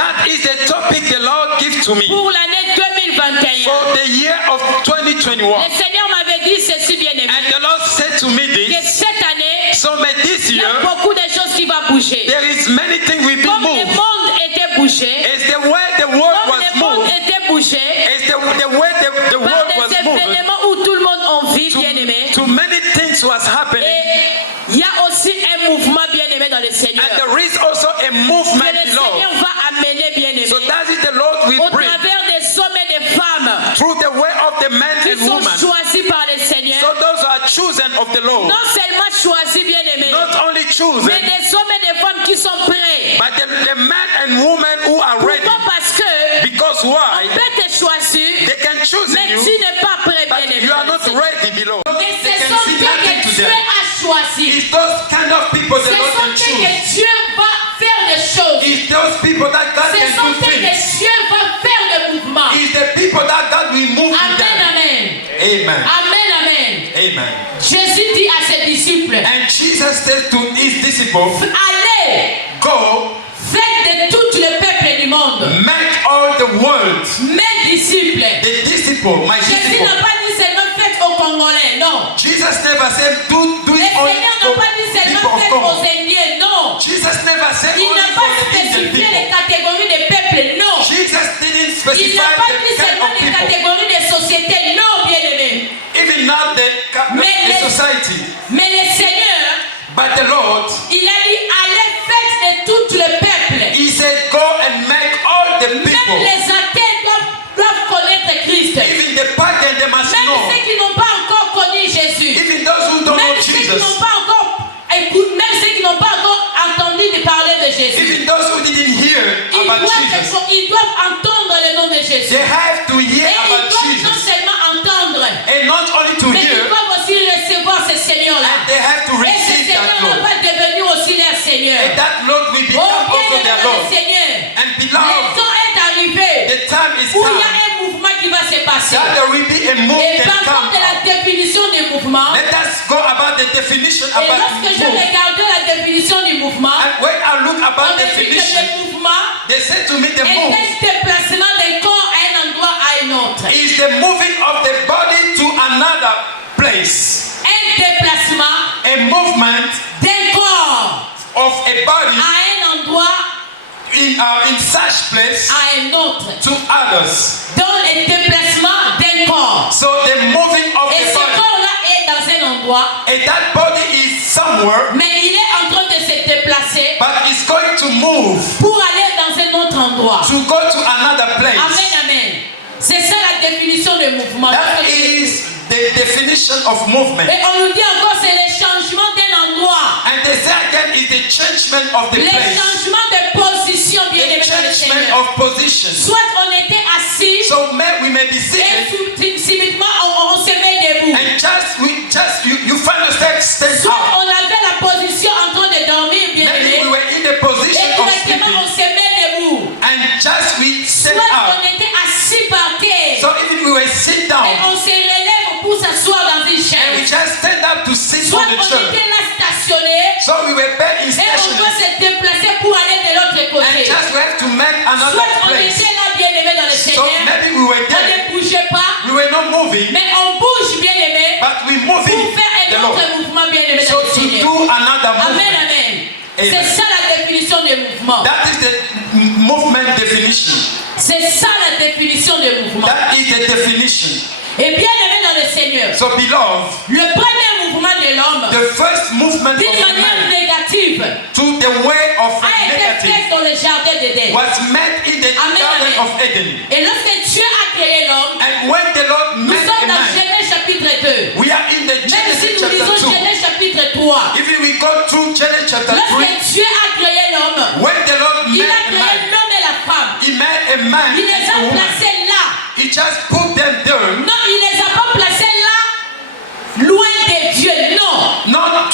That is the topic the Lord gives to me pour l'année 2021. for the year of 2021. Le Seigneur m'avait dit ceci, bien-aimé, And the Lord said to me que this. cette année, So may this il y a year, beaucoup de choses qui vont bouger. there is many things will be Comme le moved. monde était bougé, It's the way the world comme was le monde moved. était bougé, It's the way the par world des was moved. événements où tout le monde en vit, bien-aimé. To many things was happening. Et il y a aussi un mouvement, bien-aimé, dans le Seigneur. And there is also a Que movement le below. Seigneur va amener, bien-aimé, So that is the Lord au will bring travers des hommes et des femmes through the way of the men qui and sont women. choisis par le Seigneur. So those are chosen of the Lord. Non seulement choisis, bien-aimé, Not only mais chosen, des hommes et des femmes qui sont prêts. but the men and women who are ready. Pourquoi? Parce que Because on why? peut te choisir, They can choose mais you, tu n'es pas prêt, but bien-aimé. you are dans le not Seigneur. ready below. Et They ce can sont see ceux nothing que to Dieu them. a choisis. It's those kind of people Ce the Lord sont can ceux choose. que Dieu va faire des choses. It's those people that God Ce can sont do ceux que things. Dieu va faire le mouvement. It's the people that God will move with Amen, them. amen. Amen. Amen, amen. Amen. Jésus dit à ses disciples, And Jesus said to his disciples, allez, go, faites de tout le peuple du monde make all the world mes disciples. the disciple, my Jésus disciple. n'a pas dit seulement faites aux Congolais, non. Jesus never said do Le it only Seigneur n'a for pas dit people seulement of faites aux Congo. Indiens, non. Jesus never said Il only n'a for pas the Indian spécifié les people. catégories des peuples, non. Jesus didn't Il specify n'a pas the dit kind seulement of les people. catégories des sociétés, non, bien-aimés. Even not the society. Mais le Seigneur, But the Lord, il a dit, allez, faites de tout le peuple. he said, go and make all the Même people. les athées doivent connaître Christ. Even the pagan, they must Même know. ceux qui n'ont pas encore connu Jésus. Even those who don't know Même ceux qui Jesus. n'ont pas encore écouté, même ceux qui n'ont pas encore entendu de parler de Jésus. Even those who didn't hear about Jesus. Ils doivent entendre le nom de Jésus. They have to hear Et ils about doivent non Jesus. seulement entendre, And not only to mais ils hear, doivent aussi recevoir ce Seigneur-là. and they have to Et ce receive that Seigneur Lord. va devenir aussi leur Seigneur. And that Lord will become Oh, bien also aimé their dans le Lord. Seigneur, And le beloved, temps est arrivé the time is où il y a come un mouvement qui va se passer. that there will be a move Et can parlons come. de la définition du mouvement. Let us go about the definition Et about lorsque je move. regardais la définition du mouvement, And when I look on about me dit que definition, le mouvement they said to me the est move un déplacement d'un corps à un endroit à un autre. is the moving of the body to another place. Un déplacement A movement d'un corps of a body à un endroit in such place à un autre. to others. Donc le déplacement d'un corps. So the moving of Et the ce body, corps-là est dans un endroit, and that body is somewhere, mais il est en train de se déplacer but it's going to move pour aller dans un autre endroit. to go to another place. Amen, amen. C'est ça la définition du mouvement. That is the definition of movement. Et on nous dit encore c'est le changement d'un endroit. And they say again is the changement of the Le place. changement de position, bien The aimé dans le changement Seigneur. of position. Soit on était assis So we may be et seated subitement on se met debout. and you find yourself stand Soit up. on avait la position en train de dormir, bien Maybe aimé. we were in the position Et of directement on sleeping se met debout. and we stand Soit up. on était assis par terre So even we were sit et down on se relève pour s'asseoir dans une and we chaise. just stand up to sit Soit on the on chair. était là stationné So we were back in et on station doit se déplacer pour aller de l'autre and côté. just we have to make another Soit on place. était là bien aimé dans le So Seigneur, maybe we were on there, ne bougeait pas, we were not moving, mais on bouge bien aimé but we pour moving faire the un Lord. autre mouvement bien aimé So dans le to Seigneur. do another Amen, movement. amen. Amen. C'est ça la définition du mouvement. That is the movement definition. C'est ça la définition du mouvement. That is the definition. Et bien aimé dans le Seigneur, So beloved, le premier mouvement de l'homme, the first movement of d'une manière man négative, to the way of a été negative fait dans le jardin d'Éden. was met in the Amen, Garden amen. of Eden. Et lorsque Dieu a créé l'homme, And when the Lord nous met sommes a dans man, Genèse chapitre 2. we are in the Même si Genesis nous lisons chapter 2. Genèse chapitre 3. If we go through Genesis chapter 3, Lorsque Dieu a créé l'homme, when the Lord il met a a créé man, l'homme et la femme. he met a man Il les and a a woman. placés là. He just put them there, Non, il les a pas placés là, loin de Dieu. Non. not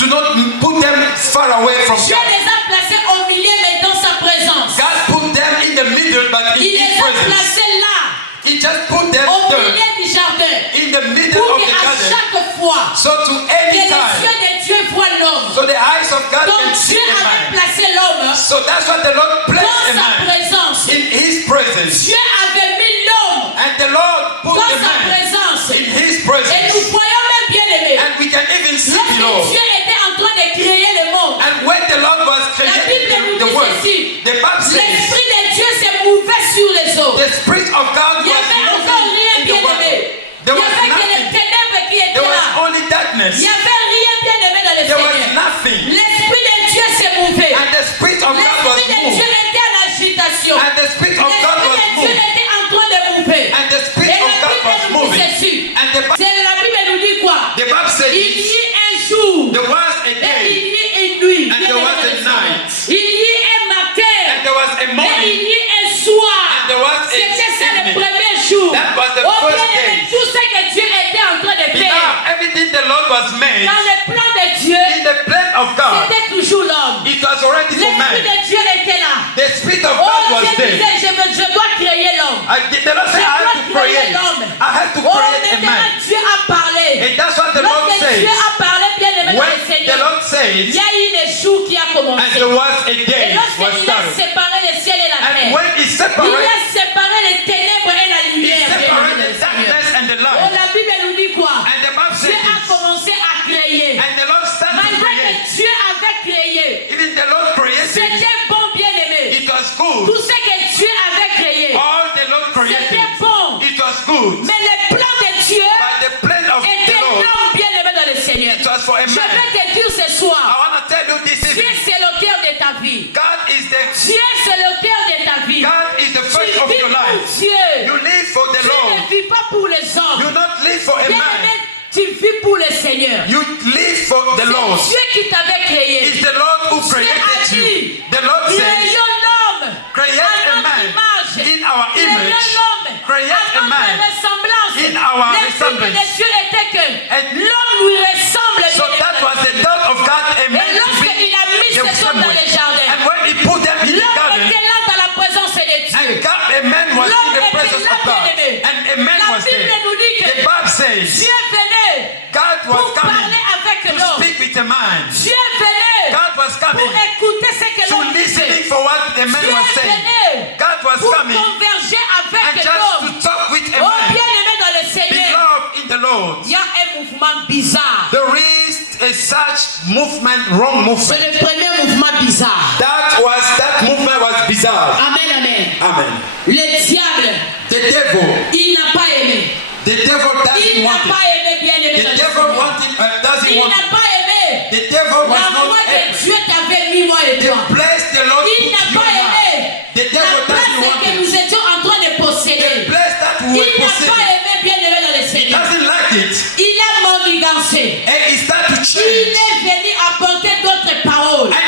put them far away from Dieu God. les a placés au milieu, mais dans sa présence. God put them in the middle, but in Il His les a presence. placés là, He just put them au there, milieu du jardin. in the middle Pour of the qu'à garden. chaque fois So to que any les time, yeux de Dieu voient l'homme, So the eyes of God Donc can see Dieu a avait man. placé l'homme So that's what the Lord placed dans a sa man présence. in his presence. Dieu avait mis l'homme And the Lord put dans the sa man présence. in his Et nous presence. voyons même bien aimé. And we can even see Lorsque the Lord. Dieu était en train de créer le monde, And when the Lord was la Bible creating nous the dit world, ceci. the Bible says L'Esprit de Dieu s'est mouvé sur les eaux. the Spirit of God Il n'y was avait encore moving rien in the bien world. aimé. Il There n'y was avait que les nothing. ténèbres qui étaient There was là. only darkness. Il n'y avait rien bien aimé dans le There was Seigneur. nothing. L'Esprit de Dieu s'est mouvé. And the Spirit of God was L'Esprit de Dieu moved. était en agitation. And the Spirit of God L'Esprit was de Dieu moved. était en train de mouver. And the Et Spirit of la God Bible was nous dit moving. ceci. And the La Bible nous dit quoi? Bible said Il y eut un jour. there was a Et day il y eut une nuit. and Bien there aimé was dans a le Seigneur. night. Il y eut un matin. and there was a Et il morning. y eut un soir. And there was a C'était ça le evening. premier jour. That was the Oh first bien aimé, day. tout ce que Dieu était en train de faire. Now, everything the Lord was made Dans le plan de Dieu, in the plan of God, c'était toujours l'homme. it was already for L'Esprit man. de Dieu était là. The Spirit of Oh God was Dieu there. disait, je dois créer l'homme. The Lord said, I have to create. I have to Oh create a maintenant man. Dieu a parlé. And that's what the Lord Lorsque Dieu says. a parlé, bien aimé dans When le the Seigneur, Lord il says, y a eu le jour qui a and commencé. there was a Et day was lorsqu'il a started. séparé le ciel et la And terre, when he il separated, a séparé les ténèbres et la he lumière. Bien aimé dans separated le the Seigneur. darkness and the Oh, light. la Bible nous dit quoi? And the Bible Dieu says a this. commencé à créer. And the Lord started to Malgré create. que Dieu avait créé, Even the Lord created, c'était bon, bien aimé. it was good. Tout ce que Dieu avait créé, All the Lord created, c'était bon. it was good. Mais le plan de Dieu But the plan of the était Lord, l'homme bien aimé dans le Seigneur. it was for a Je man. vais te dire ce I soir, want to tell you this Dieu evening, c'est l'auteur de ta vie. God is the Dieu c'est l'auteur de ta vie. God is the Tu first of vis your pour life. Dieu. You live for the Tu Lord. ne vis pas pour les You hommes. not live for a Bien man. aimé, tu vis pour le Seigneur. You live for the Lord. C'est Dieu qui t'avait créé. It's the Lord who Dieu a created dit, you. The Lord says, créons l'homme create à a notre man image. in our Créons image. l'homme Create à a notre man ressemblance. in our Le but resemblance. de Dieu était que And l'homme lui ressemble. so bien that aimé. was the thought of God, a Et man to be lorsqu'il a mis the ses hommes dans same le way. jardin, And when he put them in the l'homme garden, était là dans la présence de Dieu. and God, a man was in the presence of God, and a man La was Bible there. nous dit que The Bible says Dieu venait God was pour coming parler avec to l'homme. speak with a man. Dieu venait God was pour coming écouter ce que to l'homme listening disait. for what the man Dieu was saying. venait God was pour coming converger and avec just l'homme. to talk with a Oh, man. bien aimé dans le Seigneur, Beloved in the Lord. il y a un mouvement bizarre. There is a such movement, wrong C'est movement. le premier mouvement bizarre. That movement was bizarre. Amen, amen. Amen. Le diable, The devil, il n'a pas aimé. the devil Il doesn't n'a want it. pas aimé, bien aimé The dans le devil Seigneur. doesn't Il want n'a it. pas aimé. The devil was La not foi que able. Dieu t'avait mis, moi et The toi. place the Lord Il put n'a you pas in. aimé. The La devil doesn't place want que it. nous étions en train de The posséder. place that we Il were n'a pas possessing. aimé, bien aimé dans le He Seigneur. doesn't like it. Il a mandigancé. And he started to Il change. est venu apporter d'autres paroles. And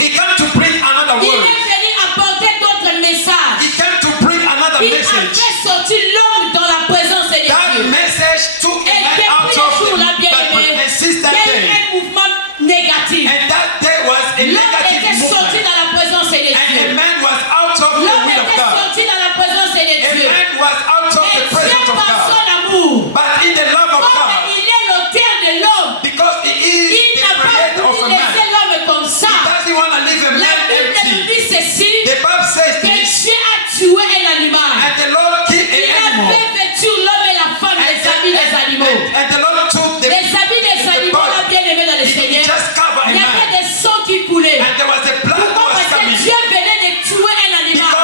he came to bring another Il word. est venu apporter d'autres messages. He came to bring another Il a message. fait sortir l'homme dans la présence de That Dieu. message took a Et man depuis out le of jour là, the bien Bible. aimé, And since il y that a eu day, un mouvement négatif. and that day was a L'homme negative était sorti movement. dans la présence de And a Dieu. man was out of the L'homme will of était God. sorti dans la présence de A Dieu. man was out of Et the Dieu presence of par God. son amour, But in the love of comme God, il est l'auteur de l'homme, because he is il the n'a pas creator of voulu a laisser man, l'homme comme ça. he doesn't want to leave a La man Bible nous empty. dit ceci, The Bible says que this, Dieu a tué un animal. and the Lord killed Il an animal. avait vêtu l'homme et la femme les habits des animaux. And the Lord took the Les habits des animaux, là, bien aimé dans le He Seigneur, just covered a il y avait man. des sangs qui coulaient. And there was a blood that Pourquoi? was Parce que coming. Dieu venait de tuer un animal.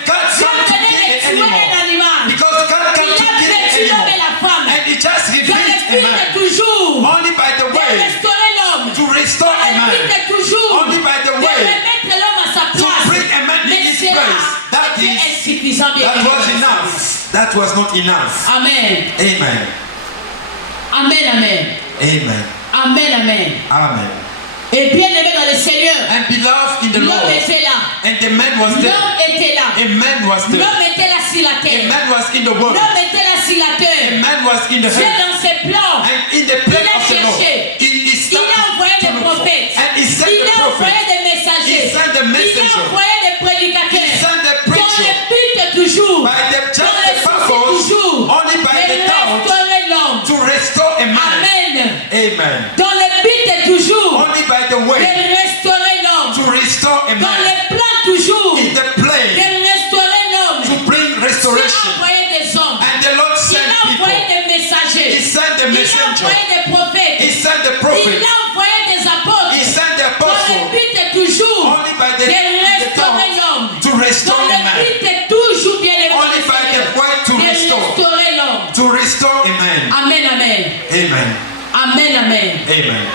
Because God Dieu came to venait de kill tuer an un animal. animal. Because God Il came to a kill vêtu an l'homme et animal. la femme. And he just Dans le revealed a but de man. toujours Only by the de way restaurer l'homme. to restore Dans a le but man. de toujours Only by the de way remettre l'homme à sa to place. bring a man in Mais his cela place. That était is, insuffisant, bien that aimé. was enough. That was not enough. Amen. Amen. Amen, amen. Amen. Amen, amen. Amen. Et bien aimé dans le Seigneur, And beloved in the l'homme Lord. était là. And the man was there. L'homme était là. A man was there. L'homme était là sur la A terre. man was in the world. L'homme était là sur la A terre. man was in the Dieu heaven. dans ses plans, And in the plan il a of the Lord, cherché. he Il started a envoyé to des look for. prophètes. And he sent Il the a envoyé prophet. des messagers. He sent the Il a messenger. envoyé des He prédicateurs. sent the Dans preacher. le but toujours. By the just Dans the le souci purpose, toujours. only by De the doubt, restaurer l'homme. to restore a man. Amen. Amen. Dans le but but est toujours only by the de way restaurer l'homme. to restore a Dans man. les plans toujours In the de plan restaurer l'homme. to bring Il a restoration. envoyé des hommes. And the Lord Il sent a people. envoyé des He messagers. sent the Il a messenger. envoyé des prophètes. He sent the Il prophet. a envoyé des apôtres. He sent the Dans le apostle. but est toujours Only by de the restaurer l'homme. to restore Dans a le man. but est toujours bien aimé Only by the way to de restore. restaurer l'homme. To restore a man. Amen, amen. Amen. Amen, amen. Amen.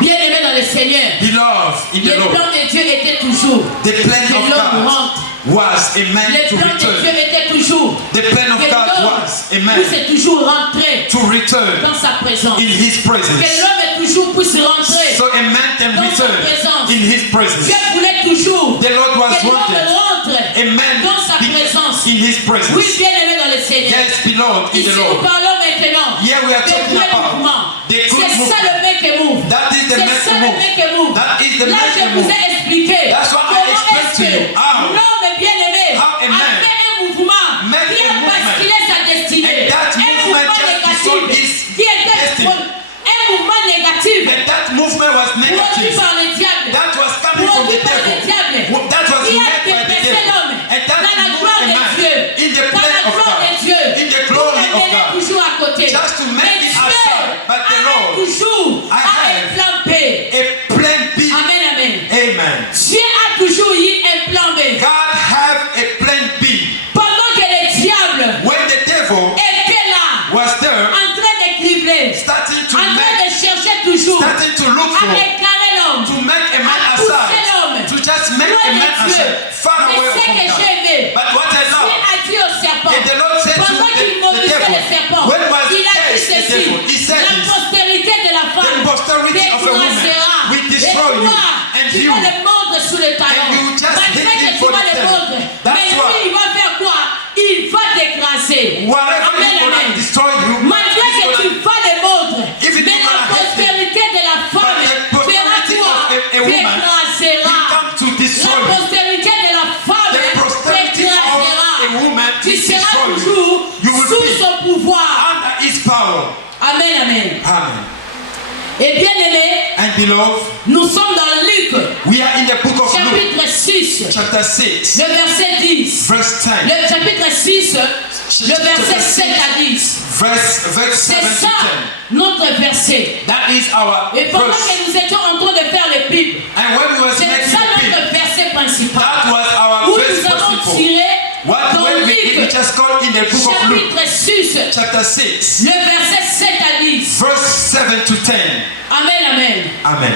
Bien aimé dans le Seigneur. Beloved in the Le Lord. plan de Dieu était toujours The plan que of l'homme God rentre. was a man Le to plan de Dieu return. était toujours The plan of que God l'homme was a man puisse toujours rentrer to return dans sa présence. in his Que presence. l'homme toujours puisse rentrer. So a man can Dans sa return présence. in his presence. Dieu voulait toujours The Lord was que l'homme wanted. rentre A man dans sa be présence. in his Oui, presence. bien aimé dans le Seigneur. Yes, beloved in Ici, the nous Lord. parlons maintenant Here we are de talking vrai about mouvement. the C'est good ça movement. le mec qui move. That is the C'est man ça to le move. mec qui move. That is the Là, man je to vous move. ai expliqué That's what I comment explained est-ce to you. que How? l'homme bien-aimé How a a man fait un mouvement made qui a a movement. basculé sa destinée. And that Un movement mouvement just négatif dissolved his qui était destiny. un mouvement négatif And that movement was produit negative. par le diable. That was coming from the Produit par le devil. diable. That was Qui a made by the déplacé devil. l'homme And that dans la moved gloire a de man Dieu. in the Dans plan la of gloire God. de Dieu. In the Pour glory of l'amener God. toujours à côté. Just to make Mais it Dieu outside. But the a Lord, toujours I un have plan B. a plan B. Amen, amen. Amen. Dieu a toujours eu un plan B. God have a plan B. Pendant que le diable When the devil était là, was there, en train de cribler, starting to en train make, de chercher toujours, starting to look à for, écarter l'homme, to make a man à pousser aside, l'homme, to just make loin a de man Dieu. aside, far Mais away ce from que God. j'ai aimé, But what I Dieu love, a dit au serpent, and the Lord said to pendant qu'il the maudissait devil, le serpent, when was il a dit cursed the ceci, devil, he said la this, postérité de la femme the posterity of a woman t'écrasera, will et destroy you, toi, and tu you, vas le mordre sous le talon, and you just malgré hit que him tu for vas the le talon. mordre, That's mais why. lui, il va faire quoi? Il va t'écraser. whatever Amen, is going to amen. destroy you, Malgré is que gonna- tu vas le mordre, If it mais is la gonna happen, postérité de la femme but the fera posterity quoi? of a woman T'écrasera. will come to destroy La you. postérité de la femme The posterity of t'écrasera. a woman Tu will seras destroy you. toujours You will sous be son pouvoir. under his power. Amen, amen. Amen. Et bien aimé, And beloved, nous sommes dans Luc, we are in the book of Luke, chapitre 6, chapter 6, le verset 10. verse 10, Le chapitre 6, le verset 7 à 10. verse 7 C'est to ça 10. notre verset. That is our Et pendant verse. que nous étions en train de faire le Bible, And when we were c'est making ça the pin, notre verset principal. that was our Où verse nous avons principle. tiré What dans when we Luc, just called in the book of Luke, chapitre 6, chapter 6, le verset 7 à 10. verse 7 to 10. Amen, amen. Amen.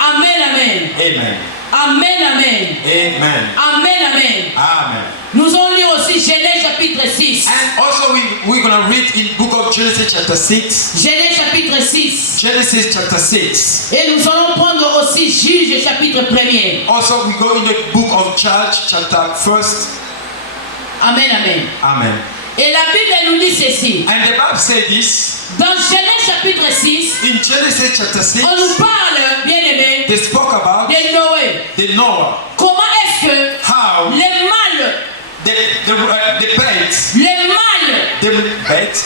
Amen, amen. Amen. Amen, amen. Amen. Amen, amen. Amen. Nous allons lire aussi Genèse chapitre 6. And also we're going to read in book of Genesis chapter 6. Genèse chapitre 6. Genesis chapter 6. Et nous allons prendre aussi Juge chapitre 1er. Also we go in the book of Judges chapter 1st. Amen, amen. Amen. Et la Bible nous dit ceci. And the Bible says this Dans Genèse chapitre 6, in Genesis chapter 6. on nous parle, bien aimé, They spoke about de Noé. the Noah, Comment est-ce que how les mâles, the birds, les mâles,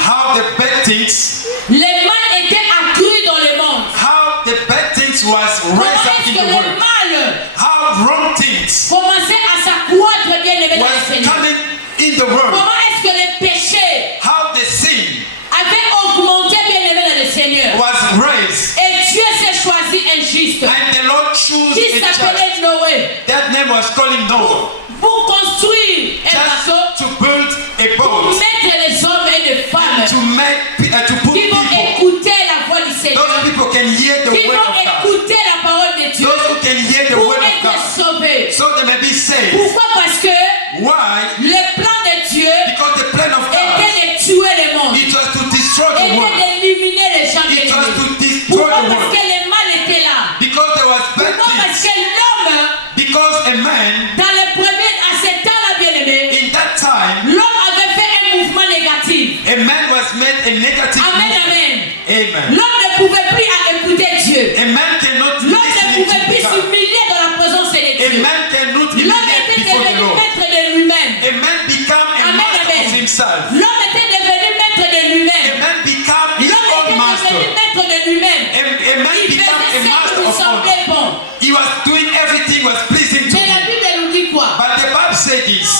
how the bad things, les mâles étaient accrus dans le monde. how the bad things was Comment raised up est-ce in que the les world, mâles how wrong things commençaient à s'accroître, bien aimé, dans le was Seigneur? coming in the world, Comment est-ce que les péchés how the sin avaient augmenté, bien aimé, dans le Seigneur? was raised, Et Dieu s'est choisi un juste and the Lord chose qui a child. s'appelait Noé That name was calling Noah, pour construire un just bateau to build a pour boat, mettre les hommes et les femmes to put qui vont people. écouter la voix du Seigneur, Those people can hear the qui word vont of God. écouter la parole de Dieu Those who can hear the pour word of être God, sauvés. so they may be saved. Pourquoi? Parce que Why? le plan de Dieu Because the plan of God, était de tuer le monde, it was to destroy the était world. d'éliminer les gens It was bien-aimés. to destroy Pourquoi? the Parce world. que le mal était là. Because there was bad Pourquoi? Parce things. que l'homme, Because a man, dans les premiers, à ce temps-là, bien-aimé, in that time, l'homme avait fait un mouvement négatif. a man was made a negative Amen, movement. amen. Amen. L'homme ne pouvait plus écouter Dieu. A man cannot L'homme ne listen pouvait to plus God. s'humilier dans la présence de A Dieu. man cannot L'homme humiliate était before the devenu Lord. maître de lui-même. A man become a Amen, master amen. of himself. L'homme était devenu maître de A lui-même. man become his L'homme own était master. lui of honor. semblait bon. He was doing everything was pleasing to Mais la him. Bible nous dit quoi? But the Bible said this.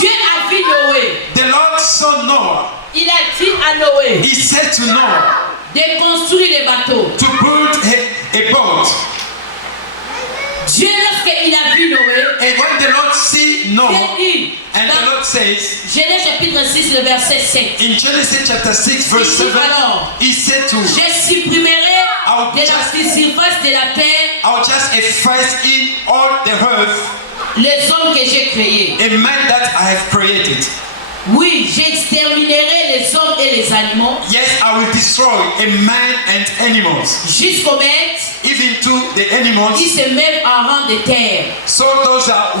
Dieu a vu Noé. The Lord saw Noah. Il a dit à Noé He said to Noah de construire des bateaux. to build a boat. Dieu, lorsqu'il a vu Noé, And when the Lord see il Noah, dit and the dans Lord says Genèse chapitre 6, le verset 7. in Genesis chapter 6 verse Il dit 7, alors, he said to je supprimerai de la surface de la terre I'll just efface in all the earth les hommes que j'ai créés. a man that I have created. Oui, j'exterminerai les hommes et les animaux Yes, I will destroy a man and animals, jusqu'aux bêtes even to the qui animals. se mettent en rang de terre So those are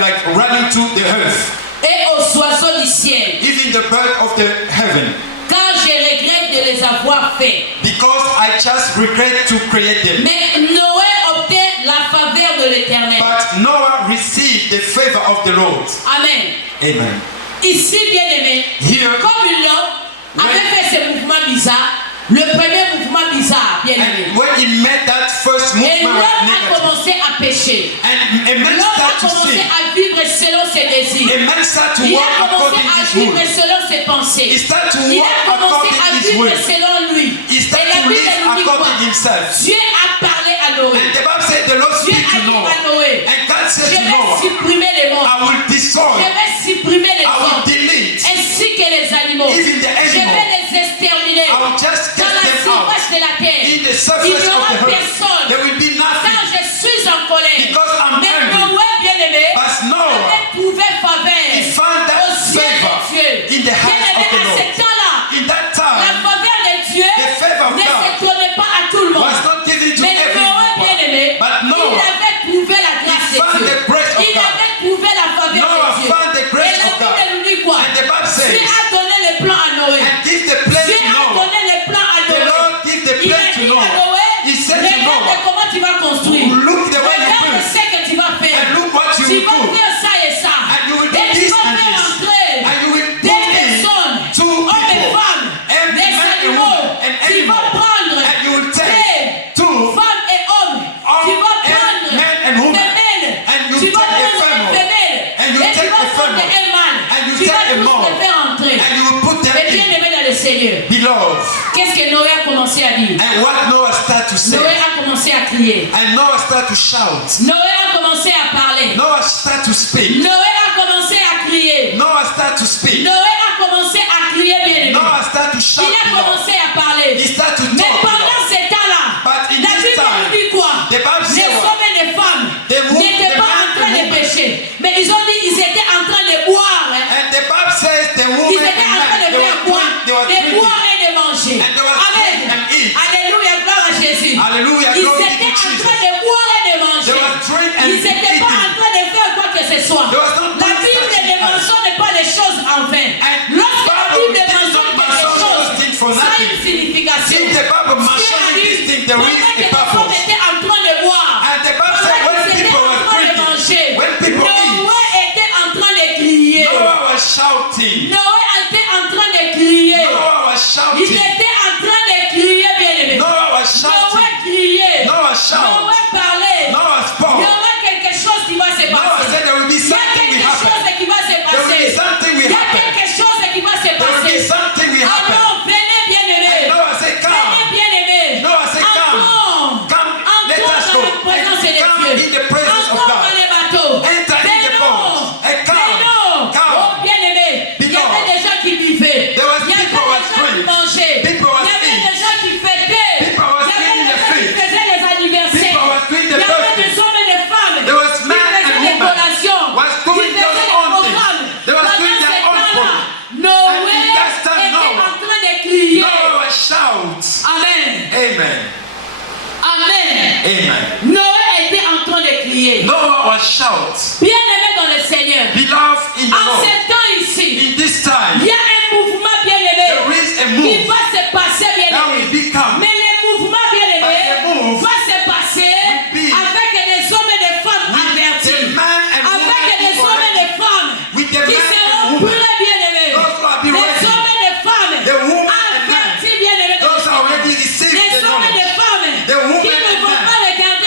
like running to the earth, et aux oiseaux du ciel, even the bird of the heaven, car je regrette de les avoir faits. because I just regret to create them. Mais Noé obtint la faveur de l'Éternel. But Noah received the favor of the Lord. Amen. Amen. Ici, bien aimé, Here, comme l'homme avait fait ce mouvement bizarre, le premier mouvement bizarre, bien aimé, and when he made that first et movement l'homme was a negative, commencé à pécher. and a man L'homme a started to commencé sin. à vivre selon ses désirs. A man started to Il walk a commencé according to à his vivre will. selon ses He pensées. started to Il walk a commencé according à to his vivre will. selon lui. He Et started la to Bible live nous dit quoi? according to himself. Dieu a parlé à Noé. And the Bible said the Lord Dieu speak a to dit Noah. à Noé, And God said je to vais Noah, supprimer les morts. I will destroy, Je vais supprimer les I will hommes. delete, Ainsi que les animaux. even the Je animals. vais les exterminer. I will just Dans get la them out. surface de la terre. In the Il surface n'y of aura the earth, personne. there will be Car nothing. je suis en colère. Because I'm Mais angry. Noé, bien-aimé, But Noah, avait trouvé faveur he found that aux yeux favor de Dieu. in the eyes Bien-aimé, of the à Lord. ce temps-là, In that la time, faveur de Dieu the favor of ne God se donnait pas à tout le monde. was not given to Mais Noé, everyone. bien-aimé, But il Noah, avait trouvé la grâce he found de the Dieu. grace of Il God. avait trouvé la faveur Noah de Dieu. found the grace Et la of God. Bible nous dit quoi? And the Bible says, Dieu a donné le plan à Noé. and give the plan Dieu to a Noah. donné le plan à The Noé. Lord give the Il plan a to dit à Noah. Noé, He said to regarde Noah, comment tu vas construire. look the way you Regarde build. ce que tu vas faire. And look what you Tu will vas do. faire ça et ça. And you will do Et tu this vas and faire this. entrer And you will des put in personnes, two hommes et people, femmes, and des man and animaux. woman, and Tu animal. vas prendre And you will take des two femmes et hommes. Tu vas and prendre man and woman. femelles. And you Tu vas take a prendre female. une femelle. And you Et tu take vas a prendre female. un mâle. And you Tu vas take a tous male. les faire entrer. And you will put them Et bien in. aimé dans le Seigneur. Beloved. Qu'est-ce que Noé a commencé à dire? And what Noah started to say. Noé a commencé à crier. And Noah started to shout. Noé a commencé à parler. Noah started to speak. Noé a commencé à crier. Noah started to speak. Noé a commencé à crier, bien aimé. Noah started to shout. Il a commencé à parler. He started to Mais talk. pendant ce temps-là, But in la this Bible time, nous dit quoi? the Bible Les says what? hommes et les femmes The woman- n'étaient the pas man en train and de woman. pécher. Mais ils ont dit qu'ils étaient en train de boire. Hein. And the Bible says the woman Ils étaient en train and de man, faire quoi? they were De drinking. boire et de manger. And they were Amen. drinking and eat. Alléluia, gloire à Jésus. Hallelujah, Ils glory étaient to en Jesus. train de boire et de They manger. were drinking and Ils n'étaient pas eating. en train de faire quoi que ce soit. There was no La doing Bible something ne else. mentionne pas les choses en vain. And Lorsque la Bible Bible did not mentionne quelque mention chose, those things for ça a nothing. une signification. If the Bible Dieu a mentioned dit, this thing, there pendant is que a les hommes purpose. étaient en train de boire, And the Bible said pendant when qu'ils étaient people en were train de drinking, manger, when people Noé était en train de crier. Noah was shouting. Noé était en train de crier. Noah was Il shouting. était en train de crier, bien aimé. Noah was Noé shouting. criait. Noah shouted. Noé parlait. Noah Il y spoke. aura quelque chose qui va se Noah passer. said there will be Il y a something will quelque happen. chose qui va se There will be passer. something Il will y a happen. quelque chose qui va se There will be passer. something will happen. Alors, venez bien And aimé. Noah said, Venez come. bien aimé. Noah said, come. Come, let us go. Entrons dans la présence de And come Dieu. in the presence of Entrons God. dans les bateaux. Enter in the boat. And come. Come. Oh bien aimé. Il y avait des gens qui buvaient. There was Il y avait des people was gens qui drink. mangeaient. People was Il y avait eat. des gens qui fêtaient. People was Il y avait cleaning des the gens qui feet. faisaient les anniversaires. People was doing the Il y avait birthday. des hommes et des femmes There was qui man and faisaient des woman collations. was Qui doing faisaient their des own programmes. thing. They was Pendant doing ce their own temps-là, program. Noé And in that time, était Noah- en train de crier. Noah was shout. Amen. Amen. Amen. Amen. Noé était en train de crier. Noah was shout. Bien aimé dans le Seigneur. Beloved in the En Lord. ce temps ici, In this time, il y a un mouvement bien there aimé is a qui move va se passer bien that will aimé. become. Mais le mouvement bien But aimé the move va se passer will be avec des hommes et des femmes with avertis. the man and woman Avec des who hommes et are des femmes with the qui man seront and woman. prêts bien aimés. Those who are be Des ready. hommes et des femmes The woman and man. avertis bien aimés. Those are already received Des the hommes et knowledge. des femmes The woman qui ne and vont man. pas regarder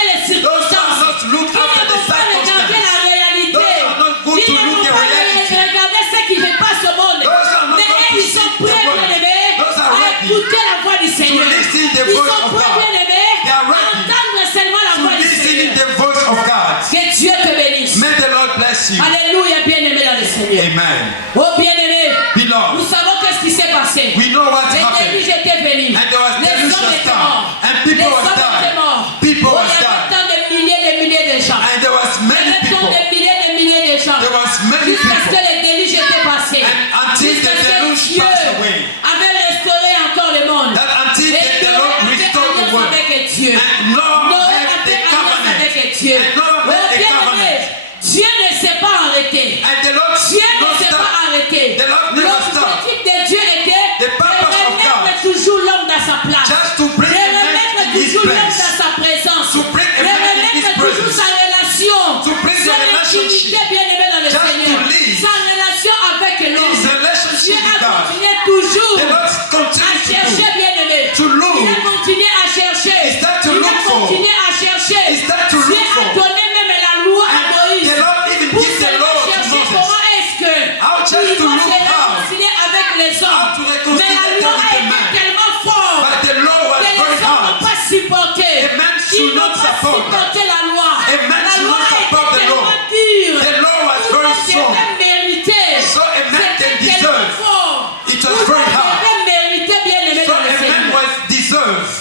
écouter la voix du Seigneur. listen the Ils voice sont of prêts, God. bien-aimés, They are à ready entendre seulement la to voix du listen in Seigneur. the voice of God. Que Dieu te bénisse. May the Lord bless you. Alléluia, bien-aimé dans le Seigneur. Amen. Oh, bien-aimé, nous Beloved, savons qu'est-ce qui s'est passé. we know what Les happened. déluges étaient venus. And there was Les deluge hommes was étaient down. morts. And Les people was hommes down. étaient morts. People Oh, was il y avait down. tant de milliers de gens. And there was Il y many avait tant people. de milliers de gens. There was many Jusqu'à ce people. que les déluges étaient passés. And until Jusqu'à the ce que deluge Dieu passed away. avait restauré encore le monde. That until Et the Noé Lord avait restored the alliance world. avec Dieu. And Noah Noé had avait the alliance covenant. avec Dieu. And Noah Oh, had a bien-aimé, covenant. Dieu ne s'est pas arrêté. And the Lord Dieu did ne not s'est pas stop. arrêté. The Lord never stopped. L'objectif de Dieu était The de purpose of remettre God. toujours l'homme dans sa place. Just to bring De a man remettre in his toujours l'homme place. dans sa présence. To bring a De man in his remettre toujours presence. sa relation. To bring the Son relationship. intimité bien-aimé dans le Just Seigneur. to live. Sa relation avec l'homme. His Dieu relationship with a God. continué toujours The Lord à continues chercher bien-aimé. to look. Il a continué à chercher. Is that to Il a look for? continué à chercher. Is that to Dieu look a for? donné même la loi à And Moïse. the Lord even Pour gives the seulement law to chercher Moses. comment est-ce que How just il to doit look se how. réconcilier avec les How hommes. to Mais reconcile la them loi with a the été man. tellement forte But the law was que les very hommes n'ont hard. pas supporté. A man Ils should n'ont not pas support supporté la loi. A man La should loi not a support été the law. tellement dure. The law was Tout le very monde strong. devait mériter. So a man C'était can tellement deserve. fort. It Tout was le very monde hard. devait mériter bien aimé So dans le a man Seigneur. was deserved.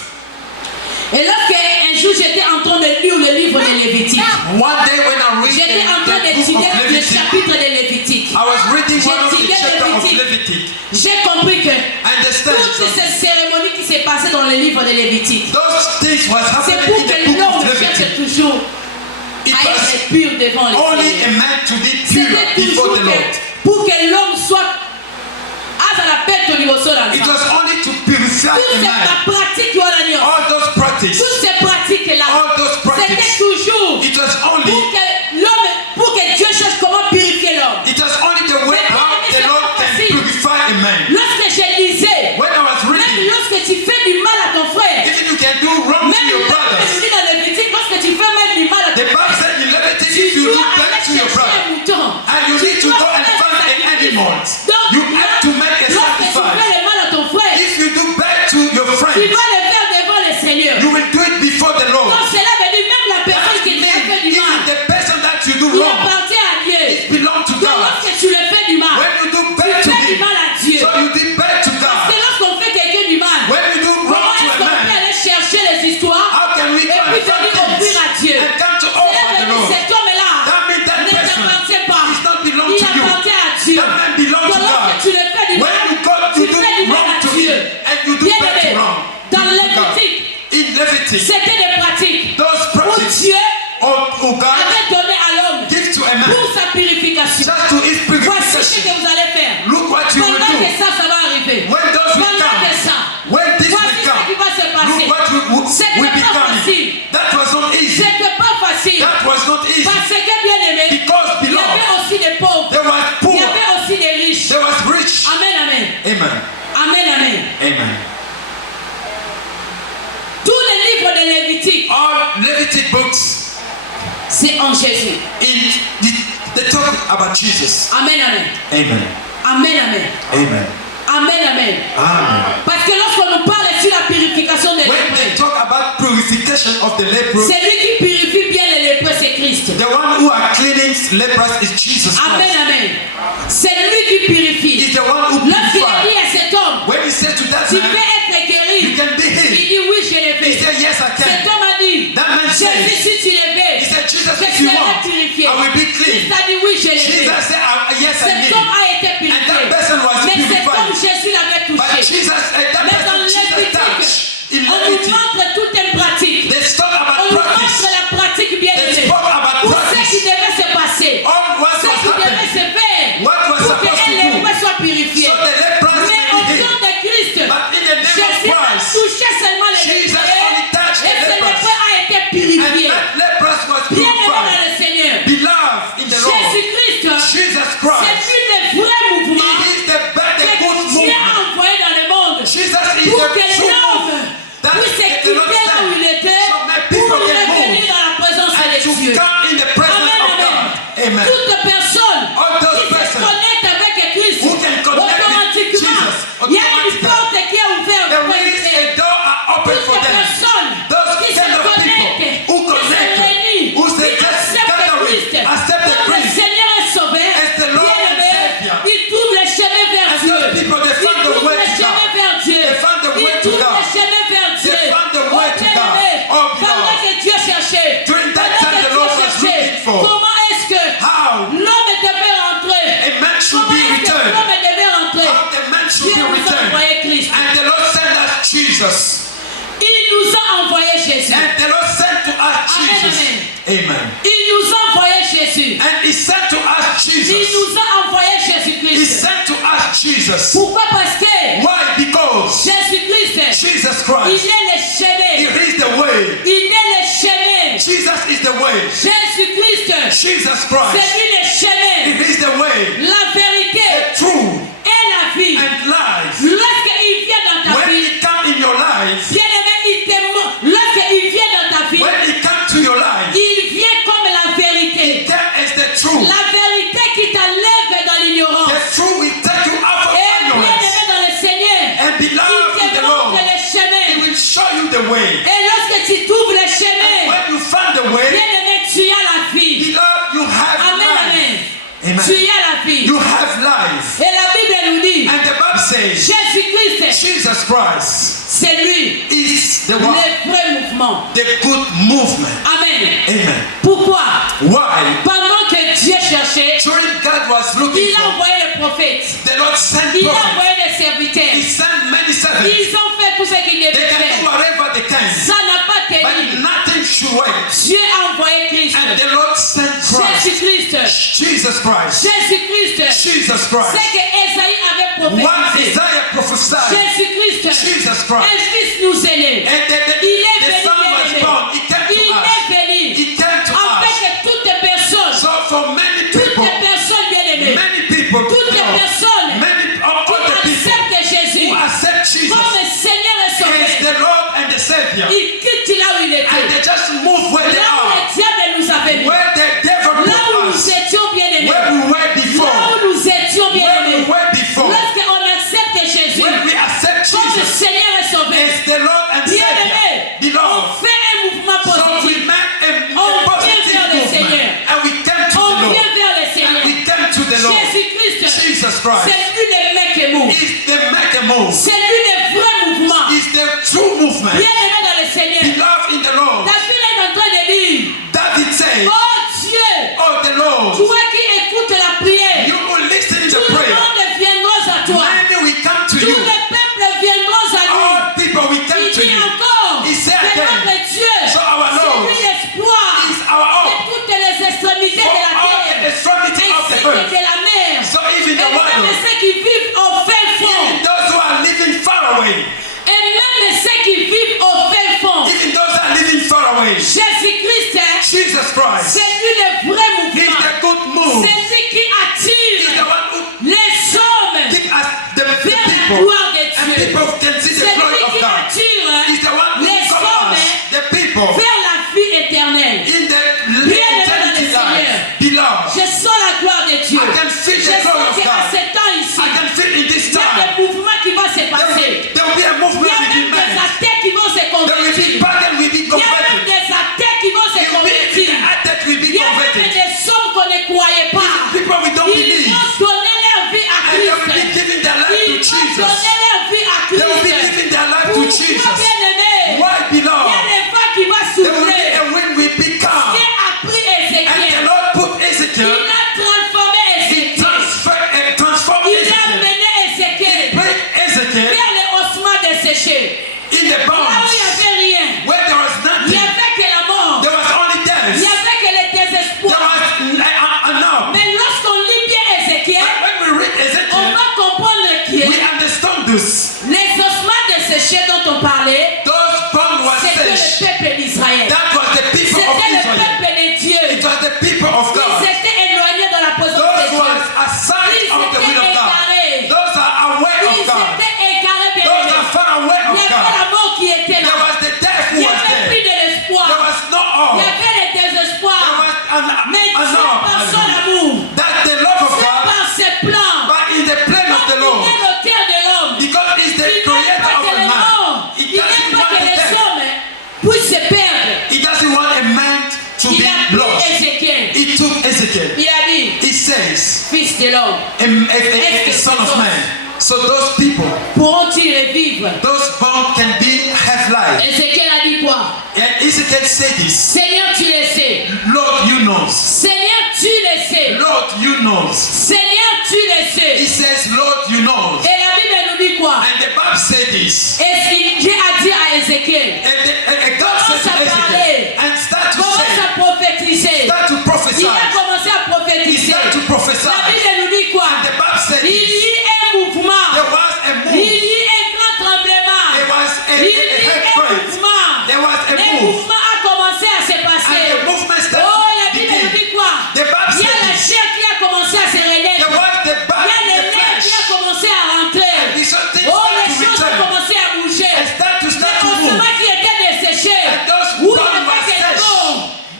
Et lorsque un jour j'étais en train de lire le livre de Lévitique, One day when I read j'étais en train the book d'étudier of le Leviticus, chapitre de Lévitique. I was reading one of the J'étudiais chapters of Lévitique. Leviticus. J'ai compris que I understand toutes ces cérémonies qui s'est passées dans le livre de Lévitique, those things was c'est happening pour in the que book l'homme of cherche Leviticus. toujours It à was être pur devant le only a Seigneur. man to be pure C'était before toujours the Lord. pour que l'homme soit à la paix au niveau social. It was only to purify Toutes a ces man. pratiques, All those practices, toutes ces pratiques-là, all those c'était practices, toujours it was only, pour que Dieu cherche comment purifier l'homme. it was only the way how the Lord can purify a man. Lorsque je lisais, When I was même reading, lorsque tu fais du mal à ton frère, if you can do wrong to même your lorsque brothers, tu lis dans le Lévitique, lorsque tu fais même du mal à the ton Bible frère, said in Leviticus, tu if you do dois bad aller to your chercher brother, un mouton. and you need to go and find an animal, Donc, you have to make a lorsque tu sacrifice. fais le mal à ton frère, If you do bad to your tu friend, dois le faire devant le Seigneur. you will do it before the Lord. Donc cela veut dire même la personne That qui t'a fait means du even mal, the person that you do il wrong, appartient à Dieu. it belongs to Donc God. lorsque tu le fais du mal, When you do tu bad to fais du him, mal à Dieu. so you did bad to Parce God. que lorsqu'on fait quelqu'un du mal, When you do comment wrong est-ce to a qu'on peut man, aller chercher les histoires how can we et go puis and find venir offrir à things Dieu? and come to Cela offer veut the dire Lord? cet homme-là That means that ne person t'appartient pas. is not belong Il to you. appartient à Dieu. That man belongs Donc to lorsque God. tu le fais du When mal, you go tu to do fais du mal wrong à to Dieu. him and you do Bien bad aimé, to wrong dans to God. Lévitique, In Leviticus, c'était des pratiques those où practices Dieu or God avait donné à l'homme give to a man pour sa purification. just to his Voici ce purification. que vous allez faire. Look what you will Pendant do. que ça va arriver. When those will Pendant come, que ça. when this Voici will ce qui come, va se passer. look what will C'était be pas coming. facile. That was not easy. C'était pas facile. That was not easy. Parce que bien aimé, Because il y beloved, avait aussi des pauvres. there was Il poor, y avait aussi des riches. there was rich. Amen, amen. Amen. Amen, amen. Amen. Tous les livres de Lévitique, All Levitic books c'est en Jésus. they talk about Jesus. Amen, amen. Amen. Amen, amen. Amen. Amen, amen. Amen. Parce que lorsqu'on nous parle sur la purification des When they lépreux, talk about purification of the leper, celui qui purifie bien les lépreux, c'est Christ. the one who are cleaning lepers is Jesus Amen, Christ. amen. C'est lui qui purifie. He's the one who Lorsqu'il a dit purifies. à cet homme, When he said to that tu man, peux être you guéri, can be il healed. dit oui, je l'ai He fait. said, yes, I Cet can. homme a dit, That man Jésus, said, si tu l'es he fait, said, Jesus, je if you serai want, purifié. I will be Christ clean. a dit oui, je l'ai Jesus fait. said, yes, I Cet need homme it. a été And purifié. that person was Mais cet purified. homme, Jésus l'avait But touché. Jesus, that Mais dans person, Jesus Lévitique, touched. In on nous Leviticus, montre toute une pratique. they talk On about nous montre practice. la pratique bien They aimée. spoke about Pour ce qui practice. devait se passer. All what Ce was qui devait happening. se faire. What was Pour que supposed to les do. lépreux soient purifiés. So the lepers Mais may au be healed. nom de Christ, But in the name of Jésus a Christ, touché seulement les Jesus lépreux. only touched Et the ce lepers. lépreux a été And purifié. that lepers was Bien aimé dans purified. le Seigneur. Beloved in the Lord. Jésus-Christ, Jesus c'est Christ. un des vrais mouvements He is the que good Dieu a movement. envoyé dans le monde. Jesus is Pour the que true l'homme movement. That puisse the quitter Lord là où il said, était so my pour people can revenir move dans la présence and de to Dieu. come in the presence Amen, of amen. God. Amen. Toute personne All those qui se persons connecte avec Christ, who can connect with automatiquement, Jesus, il y a une automatically, porte qui est ouverte there Jesus. Il nous a envoyé Jésus. And the Lord sent to us Jesus. Amen. Il nous a envoyé Jésus. And He sent to us Il Jesus. nous a envoyé He Jésus-Christ. sent to us Jesus. Pourquoi? Parce que Why? Because Jésus-Christ, Jesus il Christ, est le He chemin. is the way. Il est le chemin. Jesus is the way. Jésus-Christ, Jesus c'est Christ, lui le chemin, He is the way, la vérité the truth, et la vie. and life. Lorsqu'il vient dans ta When vie, He come in your life, lorsqu'il vient dans ta vie, when He come to your life, il vient comme la vérité. that is the truth. La vérité qui t'enlève dans l'ignorance. The truth will take you out of Et bien ignorance. aimé dans le Seigneur, And il beloved in te the montre Lord, le He chemin. will show you the way. Et lorsque tu trouves le chemin, When you find the way, bien aimé, tu as la vie. beloved, you have Amen, life. amen. Amen. Tu as la vie. You have life. Et la Bible nous dit, And the Bible says, Jésus-Christ, Jesus Christ c'est lui, is the le one, vrai mouvement. the good movement. Amen. Amen. Pourquoi? Why? Pendant que Dieu cherchait, During God was looking il a for, envoyé les prophètes. the Lord sent Il a prophets. envoyé les He serviteurs. sent many servants. Ils ont fait tout ce qu'ils They devaient can do faire. whatever they can. Ça n'a pas But tenu. nothing should wait. Dieu a envoyé Christ. And the Lord sent Christ. Jésus-Christ. Jesus Christ. Jésus-Christ. Jesus C'est Christ. que Esaïe avait What prophétisé. Isaiah prophesied. Jésus-Christ. Jesus Christ. Un fils nous est né. And Il est the venu, Son was bien-aimé. born. He came Il to us. est venu. He came to Afin us. que toutes les personnes, So for many toutes people, les personnes bien-aimées, many people, toutes les personnes many of qui other people acceptent Jésus who accept Jesus comme Seigneur et as Sauveur, the Lord and the Savior, ils quittent là où il and était. they just move where they Là où are, le diable nous avait mis. where the devil Là où put nous us, étions bien-aimés. where we were Là before, où nous étions where we bien-aimés. were before, Lorsqu'on accepte Jésus when we accept comme Jesus Seigneur et Sauveur, as the Lord and bien-aimés, Savior, the on Lord. fait un mouvement So we positif. make a On vient positive vers le movement, Seigneur. and we came to On the Lord, vient vers le and Seigneur. we came to the Lord. Jésus-Christ, Jesus Christ c'est lui le mec qui move. is the make a move, C'est lui le vrai mouvement. is the true movement. Bien-aimé dans le Seigneur. Beloved in the Lord, David est en train de dire, David said, oh Dieu, oh the Lord, toi qui écoutes la prière, you will listen to tout le prayer. monde viendra à toi. Many will come to Tous you. les peuples viendront à lui. All people will come Il to dit you. encore, He said c'est again, notre Dieu, so our c'est Lord lui l'espoir is our de hope toutes les extrémités for de la all terre, the extremity of ainsi the que earth. de la mer. So even Et the même world, ceux qui vivent au fin fond, even those who are living far away, et même ceux qui vivent au fin fond, even those who are living far away, Jésus-Christ, Jesus Christ c'est lui le vrai is mouvement. the good move. C'est lui qui He's the attire one who les hommes keep us the vers la people, gloire de and Dieu. people can see the C'est glory lui of qui God. attire He's the one who les calls hommes us, the people, vers la vie éternelle. in the Bien-aimés dans le eternity Seigneur. life. Beloved, Je sens la gloire de Dieu. I can feel Je the glory sens of qu'à God. ce temps ici, I can feel in this il y a time. des mouvements qui vont se passer. There will be a Il movement y a will be même des made. athées qui vont se There will be convertir. battle will be Il y a même converted. des athées qui vont se There will be convertir. the attack will be Il y a même converted. des hommes qu'on ne croyait pas. People we don't Ils believe. vont donner leur vie à And they will be Christ. giving their life Ils to vont Jesus. donner leur vie à They will be Christ. giving their life to Pourquoi, Jesus. bien-aimé? Why, Il y a beloved? des vents qui vont There will be souffler. a wind will be calm. Dieu a pris And the Ézéchiel. Lord put Il Ezekiel, a transformé he Ézéchiel. transformed Il a Ezekiel. mené Ézéchiel Break Ezekiel vers les ossements desséchés. in the Là où il bones n'y avait rien. where there was Il n'y nothing. avait que la mort. There was only Il n'y death. avait que le There désespoir. was enough. Mais lorsqu'on lit bien Ézéchiel, When we read on Ezekiel, va comprendre que we understand this. les ossements desséchés dont on parlait, Those bones were c'était fresh. le peuple d'Israël. That was the people of C'était le Israel. peuple de Dieu. It was the people of Ils God. étaient éloignés de la présence Those de who Dieu. are aside Ils of the will of étaient God. égarés. Those are aware Ils of God. étaient égarés, bien Those aimés. are far aware Il of y avait God. la mort qui était There là. was the death Il who y was avait plus there. de l'espoir. There was no Il all. y avait le There désespoir. was Mais an Dieu, par son all. amour, That the love of c'est God, par ses plans, but in the plan of the comme Lord, il est l'auteur de l'homme, because he's il the n'aime creator pas of que a les man. morts, He il n'aime doesn't pas want que the les death. hommes puissent se perdre. He doesn't want a man to Il be a pris lost. Ézéchiel. He took Ezekiel. Il a dit, He says, fils de l'homme, a son of man. So those people, pourront-ils revivre? those bones can have life. Ézéchiel a dit quoi? And Ezekiel said this, Seigneur, tu le sais. Lord, you know. Seigneur, tu le sais. Lord, you know. Seigneur, tu le He sais. says, Lord, you know. Et la Bible nous dit quoi? And the Bible said this. this. Et Dieu a dit à Ézéchiel, And God said to commence à parler, Ezekiel, and start to commence say, à prophétiser. start to prophesy. Il a commencé à He prophétiser. started to prophesy. La Bible nous dit quoi? And the Bible said Il y eut un mouvement. there was a Il move. y eut un grand tremblement. There was Il y eut un earthquake. mouvement. There was a Le move. mouvement a commencé à se passer. And the movement started Oh, la to Bible nous begin. dit quoi? The Bible Il y a la said chair qui a commencé à se renaître. there was the Il y body a in les the nerfs qui a flesh. commencé à rentrer. And these are things Oh, start les to choses ont return. commencé à bouger. And start to Les move. ossements qui étaient desséchés, And those où il y bones were avait des fresh. dons,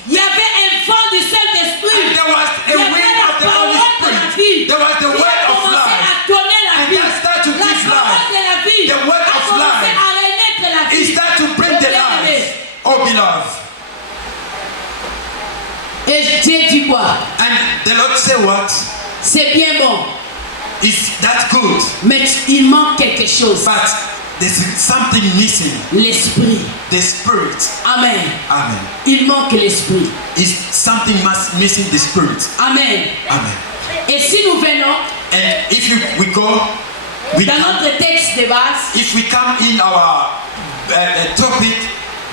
il y avait un vent du Saint-Esprit. And there was Il y a avait wind la of the Holy parole de la vie. Spirit. There was the Il word a of commencé life. à donner la And vie. that started to La give parole life. de la vie The word a of commencé life. à renaître la He vie. started to bring the Bien-aimé. life. Oh, beloved. Et Dieu dit quoi? And the Lord said what? C'est bien bon, Is that good? mais il manque quelque chose. But there's something missing. L'esprit. The Spirit. Amen. Amen. Il manque l'esprit. Is something missing the Spirit. Amen. Amen. Et si nous venons And if we go, dans notre texte de base, if we come in our topic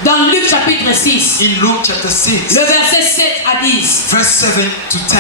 dans Luc chapitre 6, in Luke chapter 6, le verset 7 à 10. verse 7 to 10.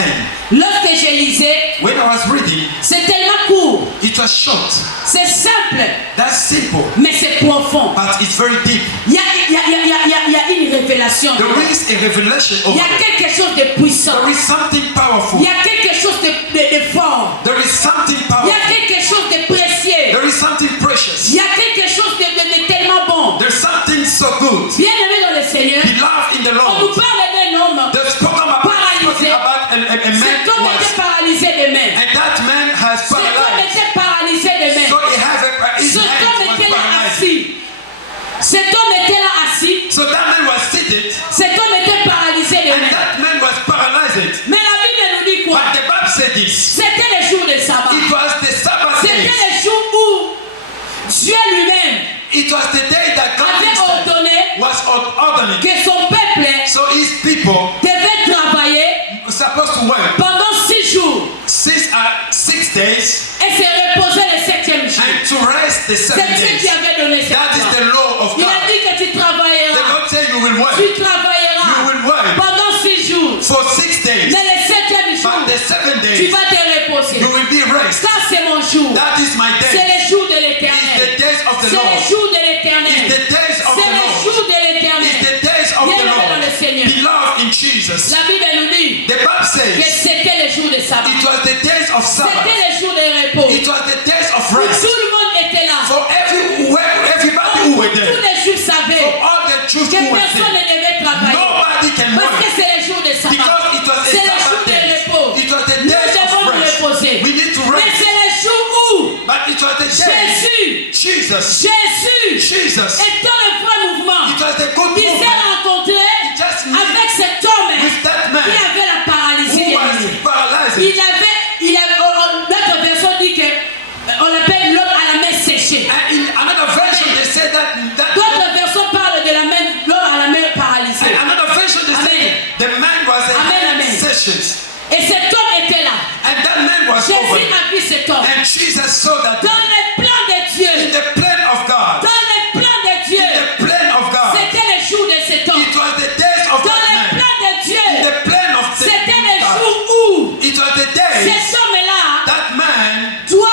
Lorsque je lisais, When I was reading, c'est tellement court, it was short. c'est simple, That's simple, mais c'est profond. but it's very deep. Il y a une révélation. There is a revelation Il y over a there. quelque chose de puissant. There is something powerful. Il y a quelque chose de fort. There is something Il y powerful. a quelque chose de précieux. There is something precious. Il y a quelque chose de tellement bon. There's something so good. Bien-aimé dans le Seigneur, Beloved in the on nous Lord. parle d'un homme. They've spoken about a man Cet homme était was, paralysé de main. and that man has Cet homme paralyzed. était paralysé de main. So he has his Cet hand homme was était là paralyzed. assis. Cet homme était là assis. So that man was seated, Cet homme était paralysé de and main. that man was paralyzed. Mais la Bible nous dit quoi? But the Bible said this. C'était le jour de sabbat. It was the Sabbath C'était day. le jour où Dieu lui-même It was the day that God avait himself ordonné was ordering. que son peuple So his people devait travailler were supposed to work pendant 6 jours 6 days et se reposer le 7e jour. and to rest the 7 C'est Dieu qui days. avait donné cette That is loi. the law of Il God. a dit que tu The travailleras. Lord said you will work Tu You travailleras will work pendant 6 jours. for 6 days, Mais le 7e jour, but the 7 tu days vas te reposer. you will be rest. Ça, c'est mon jour. That is my C'est day. le jour de It's the l'éternel. days of the C'est le Lord. jour de l'éternel. It's the days of C'est the le Lord. jour de It's l'éternel. the days of Bien the aimé dans Lord. le Seigneur. Beloved in Jesus. La Bible nous dit The Bible que says c'était le jour de sabbat. it was the days of Sabbath. C'était le jour de repos. It was the days of Où rest. tout le monde était là. For everybody who were Tous there. les Juifs savaient For all the Jews que who were personne there. ne devait travailler. Nobody can Parce work. que c'est le jour de sabbat. Because it was a C'est le jour Sabbath de day. repos. It was the Nous days devons of nous rest. reposer. We need to Mais rest. c'est le jour où But it was the day Jésus, Jesus, étant le vrai mouvement, it was the good il s'est movement rencontré just met avec cet homme with that qui man avait la paralysie who de was lui. paralyzed. Notre version dit que on l'appelle l'homme à la main séchée. And in another version they said that D'autres versions parlent de l'homme à la main paralysée. and another version they Amen. said the man was Amen, in amen. sessions. Et cet homme était là. And that man was over. Jésus a vu cet homme. And Jesus saw that Dans le plan de in Dieu, the plan of God. dans le plan de In Dieu, the plan of God. c'était le jour de cet homme. It was the days of Dans that le man. plan de In Dieu, the plan of c'était le God. jour où It was the days cet homme-là that man doit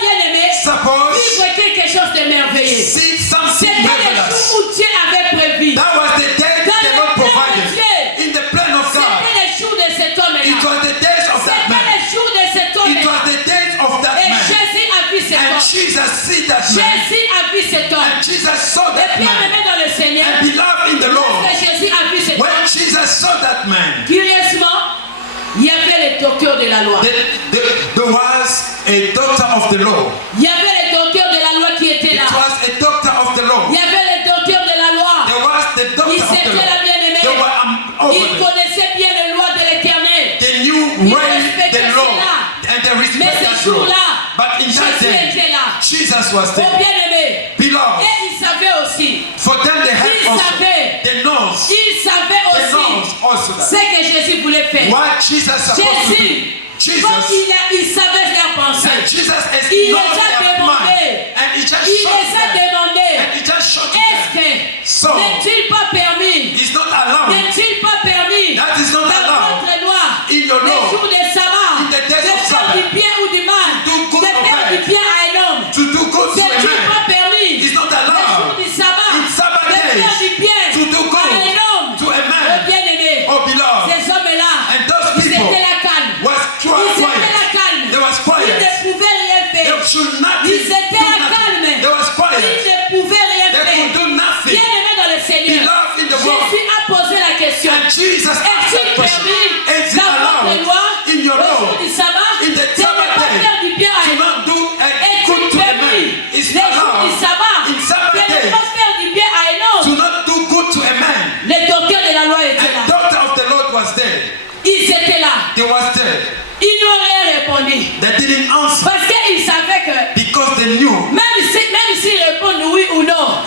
bien aimé suppose vivre quelque chose de merveilleux. see something C'était le marvelous. jour où Dieu avait prévu. That was the day Dans the le Lord plan de provided. Dieu, In the plan of God. c'était le jour de cet homme-là. It was the days of that C'était man. le jour de cet It homme-là. was the days of that Et man. Jésus a vu cet And homme. Jesus see that man. Jésus a vu cet homme. And Jesus saw Et that bien man. aimé dans le Seigneur, And beloved in the Lord. lorsque Jésus a vu cet When homme, Jesus saw that man, curieusement, il y avait les docteurs de la loi. there was a doctor of the law. Il y avait les docteurs de la loi qui étaient It là. was a doctor of the law. Il y avait les docteurs de la loi. There was the doctor Ils of the étaient là law. bien aimés. They were over Ils there. connaissaient bien les lois de l'éternel. They knew Ils well respectaient the law cela. and they Mais respected ce that law. jour-là, But in that Jésus day, était là. Jesus was Oh there. bien aimé. Beloved, Et ils savaient aussi. for them they had Ils also savaient. the nose. Ils savaient The aussi nose also ce that. que Jésus voulait faire. What Jesus supposed to do. Jésus Jesus, Comme il savait leur pensée. and Jesus is Il not les a their demandé. mind, and he just Il shot les a them, demandé. and he just shot Est-ce them. que So, n'est-il pas permis? it's not allowed. N'est-il pas permis That is not dans allowed votre loi in your les law jours de sabbat in the days de of faire Sabbath, du bien ou du mal, to do good de or faire du bad, bien à un homme? to do good to a N'est-il man. pas permis It's not les jours allowed du sabbat in Sabbath de days faire du bien to do à good un homme, to a au man bien-aimé? or beloved. Ces hommes-là, And those ils people étaient la calme. was Ils étaient quiet. la calme. They was Ils quiet. ne pouvaient rien They faire. should not Ils do étaient la nothing. calme. They was Ils quiet. ne pouvaient rien They could faire. do nothing. Bien-aimé dans le Seigneur, Beloved in the world. Jésus a posé la question. And Jesus asked Est-il that question. permis Is it dans votre allowed loi in your au law jour du sabbat in the de ne Sabbath pas day faire du bien à to un homme? not do a Est-il good to a permis man? les It's jours du allowed sabbat in Sabbath de ne days pas faire du bien à un to homme? not do good to a man. Les docteurs de la loi étaient And là. daughter of the Lord was there. Ils étaient là. They was there. Ils n'ont rien répondu. They didn't answer Parce qu'ils savaient que because they knew même s'ils répondent oui ou non,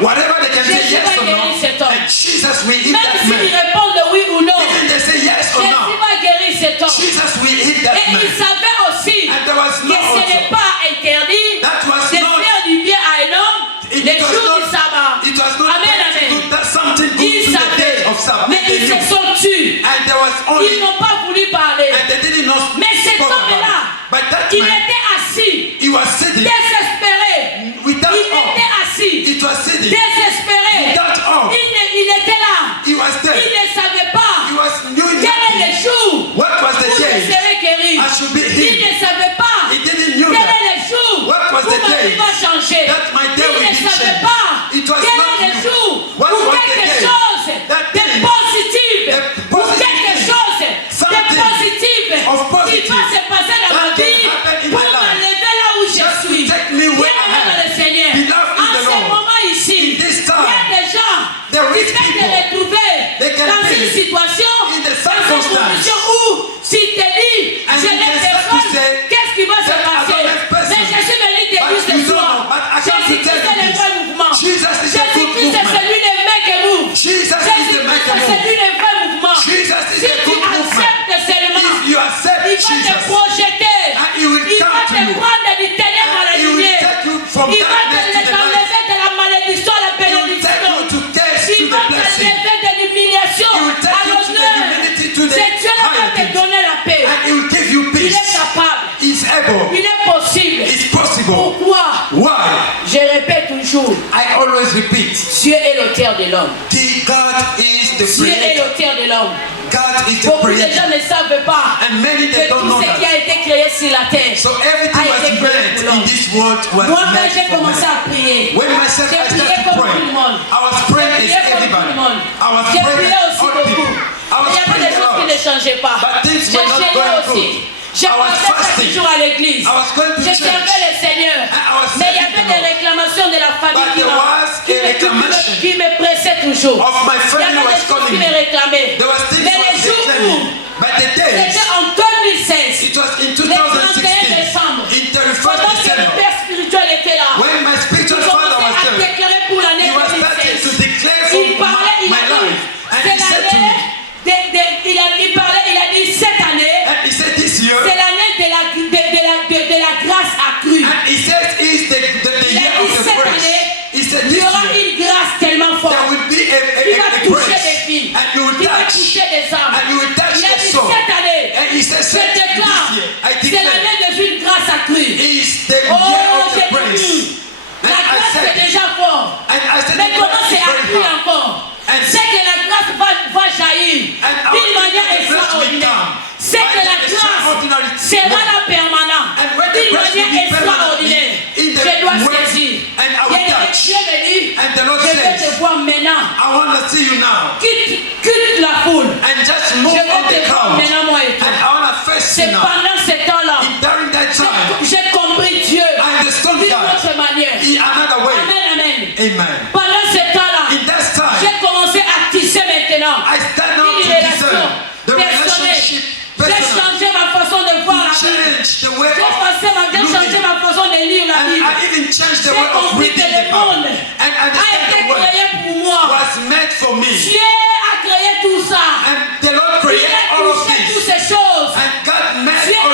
whatever they can say Jésus yes va or guérir no, cet homme. and Jesus will heal même that s'ils man. répondent oui ou non, Even they say yes or Jésus no, va guérir cet homme. Jesus will heal that Et man. ils savaient aussi And there was que no ce n'est also. pas interdit That was de not. faire du bien à un homme It les was jours not. du sabbat. It was not Amen, meant to amen. do that something good Ils to the day savaient, of Sabbath. mais They ils se knew. sont tus. And there was Ils only. n'ont pas voulu parler. And they didn't know. Mais cet spoke about homme-là, it. But that il man, était assis, he was sitting désespéré. without Il hope. était assis, It was sitting désespéré. without hope. Il était là. He was Il there. ne savait pas He was new quel est le nothing. jour What was the où je day serai guéri. I should be Il healed? ne savait pas He didn't know quel that. est le jour What was où the ma day vie va changer. that my day Il will ne be savait changed? pas It was quel not est le new. jour What où was the quelque day chose that de thing, positif the ou positive quelque thing, chose de something positif of qui positive va se passer dans ma that can vie happen in pour my life. m'enlever là où je Just to suis. take me where I Bien-aimé dans le am. Seigneur, Beloved in en the ce Lord. moment ici, In this il y time, a des gens the qui rich peuvent te people, retrouver they can dans be une situation, in the dans une circumstance. condition où s'il te dit, And je you les can start to personne, say qu'est-ce qui va se that I passer? don't have person. Mais Jésus me dit de But lui ce you don't soir. know. But I come to Jésus-Christ tell you est le this. vrai mouvement. Jesus is a good Jésus-Christ est movement. celui le vrai qui move. Jesus is the Jésus-Christ man est that moves. celui le vrai mouvement. Jesus is Si a tu good movement. acceptes seulement, If you accept il va te Jesus, projeter. and he will Il va come to te you. prendre du ténèbre à la He will lumière. take you from Il va darkness to the light. t'enlever de la malédiction à la He will take bénédiction. you to taste Il to va the blessing. t'enlever de l'humiliation He will take à you to the l'honneur. humility, to the C'est Dieu qui va higher te things. donner la paix. And he will give you Il est peace. capable. He's able. Il est possible. It's possible. Pourquoi? Why? Je répète toujours, I always repeat. Dieu est l'auteur de l'homme. God is the Dieu est creator. l'auteur de l'homme. God is the Beaucoup de creator. gens ne savent pas And many que they don't tout know ce qui that. a été créé sur la terre. So everything a was été créé made pour in l'homme. this world was Moi-même, made j'ai for commencé man. à prier. When myself J'ai I prié started comme tout praying, le monde. I was praying J'ai as prié comme tout everybody. le monde. I was J'ai praying prié as aussi all beaucoup. people. I Il was y avait praying des a choses qui lot. ne changeaient pas. But things J'ai were not gêné going aussi. good. J'ai I was passé chaque fasting. jour à l'église. I was going to Je church. servais le Seigneur. And I was Mais il y serving avait the des Lord. réclamations de la famille But qui there was a reclamation qui me pressaient toujours. of my Il y family avait was des choses calling qui me me. réclamaient. There was things Mais was les jours où declaring. But the days, c'était en 2016, it was in le 31 2016, décembre, in 31st pendant que le December, père spirituel était là, when my il spiritual father commençait was à there. déclarer pour l'année He was starting to 2016. declare for Il parlait, il my a dit, life. And c'est he said to l'année, me, il a dit cette année, and he said this year, c'est l'année de la grâce accrue. and he says it's the Il year a dit of the cette grace. année, He said il y this aura year, une grâce tellement there forte. will be Il va a toucher grace. des filles, And you will il va touch. toucher des âmes. And you will touch Il a the dit soul. cette année, And he said, je déclare, this year, I c'est declare, l'année de une grâce accrue. is the Oh, year of j'ai the grace. dit, And la I grâce said, c'est déjà fort. and I said, Mais the comment grace c'est is very accru hard. encore? And C'est que la grâce va jaillir And I d'une was manière thinking the grace will extraordinaire. come. C'est que By la the grâce extraordinary sera way. là permanent. And when the D'une grace will manière be permanent extraordinaire. in the Je dois way, saisir. and I will Bien-aimé, touch. Dieu me dit, And the Lord je vais says, te voir maintenant. I want to see you now. Quitte la foule. And just Je move vais on the te voir crowd. maintenant, moi et And toi. I want to face you C'est now. pendant ce temps-là. During that time, J'ai compris Dieu I understood d'une God autre manière. in another way. Amen, amen. Amen. Pendant ce temps-là, In that time, j'ai commencé à tisser maintenant I stand now une to relation discern the personnelle. relationship J'ai personal. changé ma façon de voir la Bible. Change the way J'ai changé of ma façon de lire la and Bible. I even changed the J'ai way of compris que reading le the monde Bible. And a understand été the word créé pour moi. was meant for me. Dieu a créé tout ça. And the Lord Il created a all of touché toutes this. ces choses. And God made Dieu all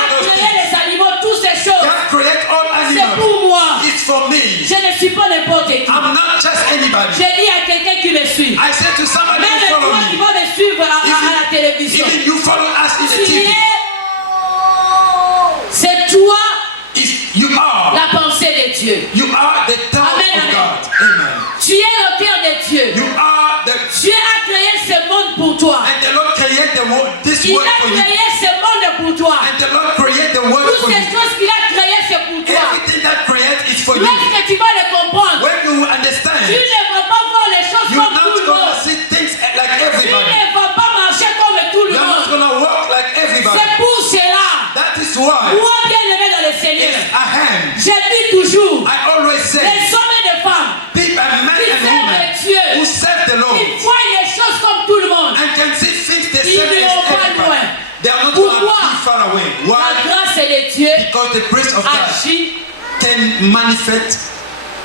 hand. Tu ne vas pas voir les choses You're comme tout not le going to monde. see things like Tu everybody. ne vas pas marcher comme tout le You're not monde. going to walk like everybody. C'est pour cela. That is why Moi, bien aimé dans le Seigneur, it's a hand. j'ai dit toujours, I always say, les hommes et les femmes people and men qui and servent women Dieu, who serve the Lord qui voient les choses comme tout le monde, and can see things the ils same as n'iront pas everybody. loin. They are not going to Pourquoi? be far away. La Why? grâce de Dieu Because the grace of God agit can manifest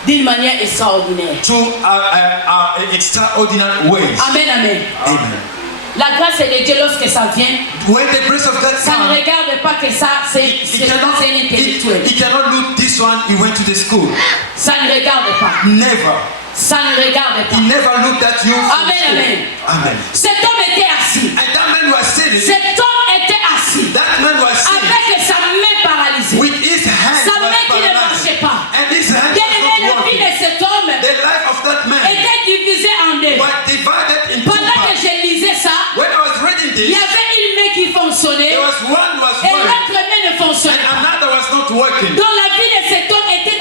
d'une manière extraordinaire. through extraordinary ways. Amen, amen. Amen. La grâce de Dieu, lorsque ça vient, When the grace of God ça ne comes, regarde pas que ça, c'est un intellectuel. he cannot look this one, he went to the school. Ça ne regarde pas. Never. Ça ne regarde pas. He never looked at you. from Amen, school. amen. Amen. Cet homme était assis. And that man was sitting. Cet homme était assis. That man was sitting Avec sa main paralysée. with his hand Sa main was qui ne paralyzed. marchait pas. And his hand Bien was aimé, not la vie working. de cet homme The life of that man était divisée en deux. was divided in two Pendant que parts. je lisais ça, When I was reading il y this, avait une main qui fonctionnait there was one was et working l'autre main ne and fonctionnait pas. another was not working. Donc la vie de cet homme était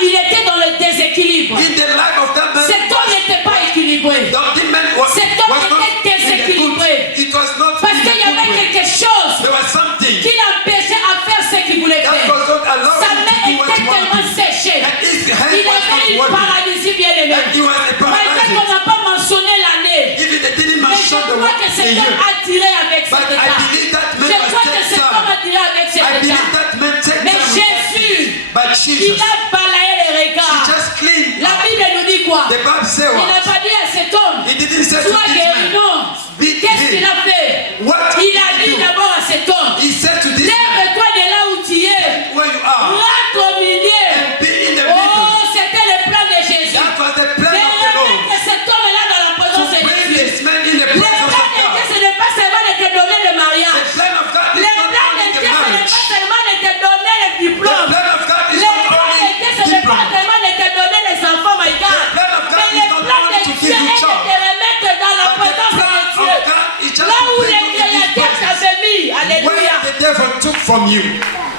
il était dans le déséquilibre. In the life of that man, Cet homme n'était pas équilibré. the man was Cet homme not était in the déséquilibré. good. It was not Parce in qu'il the y good avait way. quelque chose There was something qui l'empêchait à faire ce qu'il voulait that faire. was not allowing Sa him main to do what était he wanted tellement to do. séchée. And his hand Il was avait not une working. paralysie bien aimée. And he was a Malgré qu'on paralysis. n'a pas mentionné l'année. Even they didn't Mais je mention the crois que cet homme a tiré avec But cet I état. believe that man Je was crois que take cet homme a time. tiré avec cet I état. believe that man take Mais time. Jésus, But il Jesus, a balayé les he regards. just cleaned. La Bible nous dit quoi? The Bible says Il n'a what? pas dit à cet homme, He didn't say to sois this guéri, man, non. be Qu'est-ce qu'il healed. a fait? What Il did a he dit do? d'abord à cet homme, He said to this man, lève-toi de là où tu es. where you are, Rentre au milieu. and be in the Oh, middle. c'était le plan de Jésus. That was the plan De of the Lord. remettre cet homme-là dans la To présence de bring Dieu. this man in the Le presence plan of de Dieu, God. ce n'est pas seulement de te donner le The mariage. plan of God Le is not plan de only the Dieu, ce n'est marriage. pas seulement de te donner le The diplôme. plan of God is Le not plan de Dieu, ce only n'est pas diploma. seulement de te donner les enfants, my God. The plan of God Mais is le not plan only de to Dieu give you est de job. te remettre dans la But the présence plan de of Dieu. God is just Là to où bring le you in Créateur His t'avait mis. Where Alléluia. the devil took from you.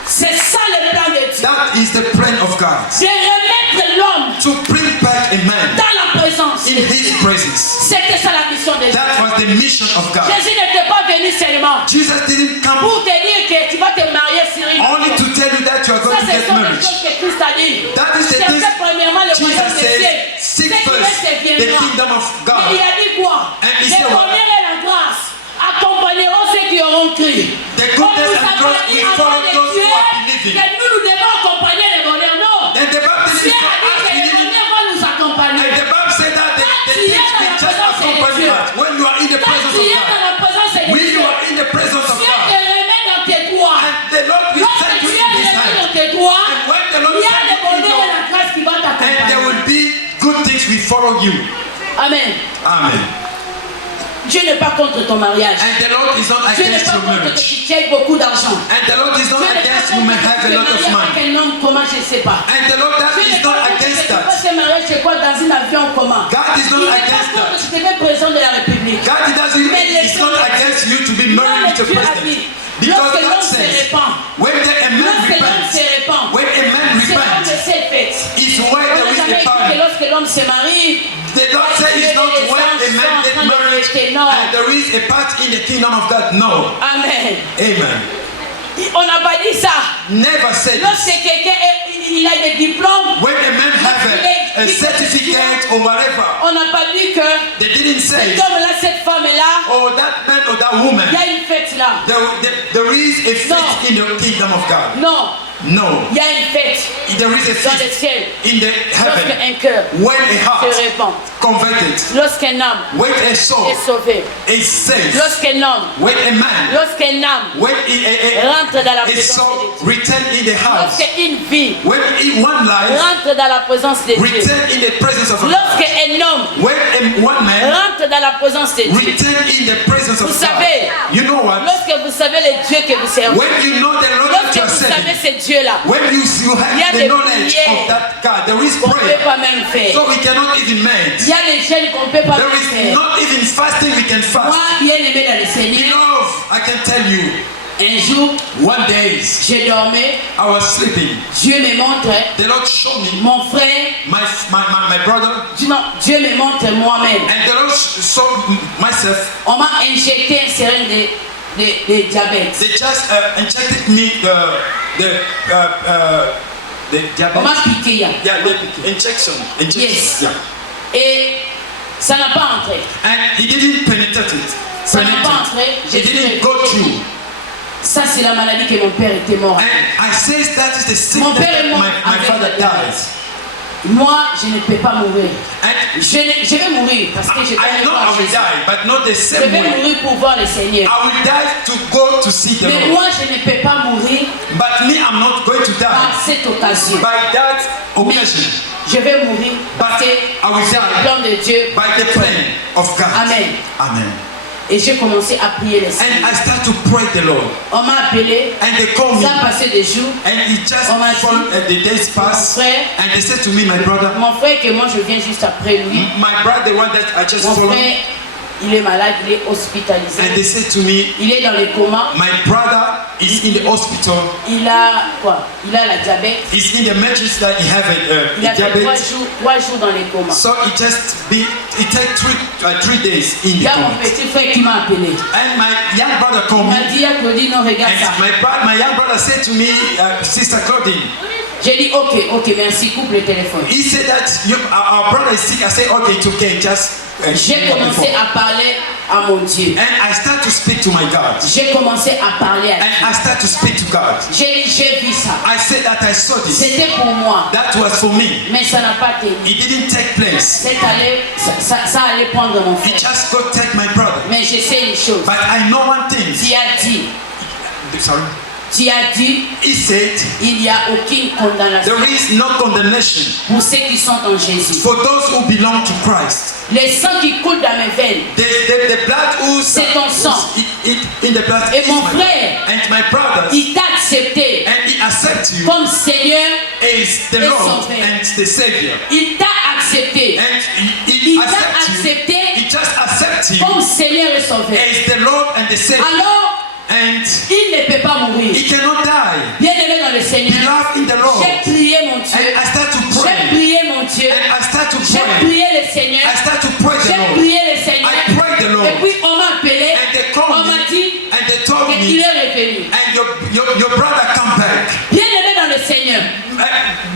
C'est ça le plan de Dieu. That is the plan of God. De remettre l'homme To bring back a man dans la présence. in His presence. C'était ça la mission de Dieu. That was the mission of God. Jésus n'était pas venu seulement Jesus didn't come pour te dire que tu vas te marier sur une only to tell you that you are Ça, going to ce get sont les married. choses que Christ a dit. That is the Cherchez thing premièrement le royaume Jesus des cieux. says, seek Ce qui first reste the viendra. kingdom of Mais il God. a dit quoi? And he Les said what? bonheurs et la grâce accompagneront ceux qui auront cru. The Comme goodness nous and avons grace dit will enfants follow de those Dieu, who are believing. que nous devons accompagner les bonheurs. Non. And the Bible Dieu says a dit que les believing. bonheurs vont nous accompagner. And the Bible said that the Quand tu things es dans will la just présence de accompany Dieu. us. When you are in the Quand presence tu of es dans God. la présence de When Dieu, you are in the presence of Dieu te God. remet dans tes droits. And the Lord will Lorsque set you tu in es His remis hand. dans tes droits, And when the Lord il y a set le you in bonheur et your, la grâce qui vont and there t'accompagner. will be good things will follow you. Amen. Amen. Dieu n'est pas contre ton mariage. And the Lord is not Dieu n'est against pas your contre que marriage. tu aies beaucoup d'argent. And the Lord is Dieu not n'est pas against you may contre have que a tu lot te of maries money. avec un homme, comment je ne sais pas. And the Lord that Dieu is n'est pas not contre que against tu that. fasses un mariage chez quoi dans un avion comment. God is Il not n'est pas against contre that. que tu deviens président de la République. God doesn't. Mais les It's not gens- against you to be Non, married mais with a Dieu a president. dit, Because lorsque God l'homme se says, répand, when a man lorsque l'homme se repents, répand, when a man c'est l'homme repents, de ses fêtes. it's why On there n'a is jamais a dit que party. lorsque l'homme se marie, The Lord says it's not when a man gets married and there is a part in the kingdom of God. No. Amen. Amen. On n'a pas dit ça. Never said Lorsque this. quelqu'un il a des diplômes, When a man have a certificate or whatever, on n'a pas dit que they didn't say, cet homme-là, cette femme-là, oh, that man or that woman, il y a une fête là. there is a No. faith in the kingdom of God. Non, No. il y a une fête There is a dans le faith ciel. in the Lorsque heaven. un cœur When a heart se répand, converted, lorsqu'un âme when a soul est sauvé, is saved, lorsqu'un homme, when a man, lorsqu'un âme when rentre dans la a présence soul de Dieu, return in the house, lorsqu'une vie when one life rentre dans la présence de Dieu, return in the presence of God, lorsqu'un homme when one man rentre dans la présence de Dieu, return in the presence vous of God, savez, you know what? lorsque vous savez le Dieu que vous servez, When you know the Lord that lorsque you are vous savez serving, ce Dieu-là, when you Il y a have the des knowledge prières of that God, there is qu'on ne peut prayer. pas même faire. So we cannot even make. Il y a des jeûnes qu'on ne peut pas There même is faire. not even fasting we can Moi, fast. bien aimé dans le Seigneur, Beloved, I can tell you, Un jour, one day, je dormais, I was sleeping. Dieu me montre The Lord showed me mon frère, my brother, non, Dieu me montre moi-même. and the Lord showed myself. On m'a injecté un seringue de diabète. They just injected me the On m'a diabetes. piqué. Yeah, the injection. Yes. Yeah. Et ça n'a pas entré. And he didn't penetrate it. Ça n'a pas entré. He didn't go through. Ça, c'est la maladie que mon père était mort. And I say that is the Mon sickness père est that mort my avec father le diabète. died. Moi, je ne peux pas mourir. And Je vais mourir parce que je vais I know I voir will Jésus. die, but not the Je same vais way. mourir pour voir le Seigneur. I will die to go to see the Mais Lord. moi, je ne peux pas mourir But me, I'm not going to par die cette occasion. by that Mais occasion. je vais mourir parce que I will c'est le die plan de Dieu. by the plan of God. Amen. Amen. Et j'ai commencé à prier le And Seigneur. I start to pray the Lord. On m'a appelé. And they call me. Ça a passé des jours. And it just On m'a dit, followed, the days passed. mon frère, And they said to me, my brother, Mon frère que moi je viens juste après lui. my brother, the one that I just Mon followed. frère, il est malade, il est hospitalisé. And they said to me, Il est dans le coma. my brother is in the hospital. Il a quoi? Il a la diabète. He's in the measures that he have Il a fait diabetes. 3 jours dans le coma. So it takes 3 days in Il y the a mon coma. petit frère qui m'a appelé. And my young brother Il called m'a me. dit à Claudine, non, regarde ça. And my young brother said to me, Sister Claudine, J'ai dit ok, merci, coupe le téléphone. he said that our brother is sick. I said, okay, it's okay, just J'ai commencé à parler à mon Dieu. And I start to speak to my God. J'ai commencé à parler à And Dieu. I start to speak to God. J'ai vu ça. I said that I saw this. C'était pour moi. That was for me. Mais ça n'a pas tenu. It didn't take place. Ça allait prendre mon It frère. just go take my brother. Mais je sais une chose. But I know one thing. Tu as dit, Sorry. tu as dit, He said, il n'y a aucune condamnation there is no condemnation pour ceux qui sont en Jésus. for those who belong to Christ. Le sang qui coule dans mes veines, The blood who's c'est ton sang. in the blood Et is mon my frère, and my brothers, il t'a accepté and he accepts you comme Seigneur. as the et Lord sauveur. and the Savior. Il t'a accepté And Il he t'a accepts you. accepté He just accepts you comme Seigneur et Sauveur. as the Lord and the Savior. Alors, And il ne peut pas mourir. he cannot die. Bien-aimé dans le Seigneur, Beloved in the Lord. j'ai prié mon And Dieu. I start to J'ai pray. prié mon Dieu. And I start to J'ai pray. prié le Seigneur. I start to pray the J'ai Lord. prié le Seigneur. I pray the Lord. Et puis on m'a appelé. And they called On me. m'a dit And they told qu'il me. est revenu. And your brother come back. Bien-aimé dans le Seigneur,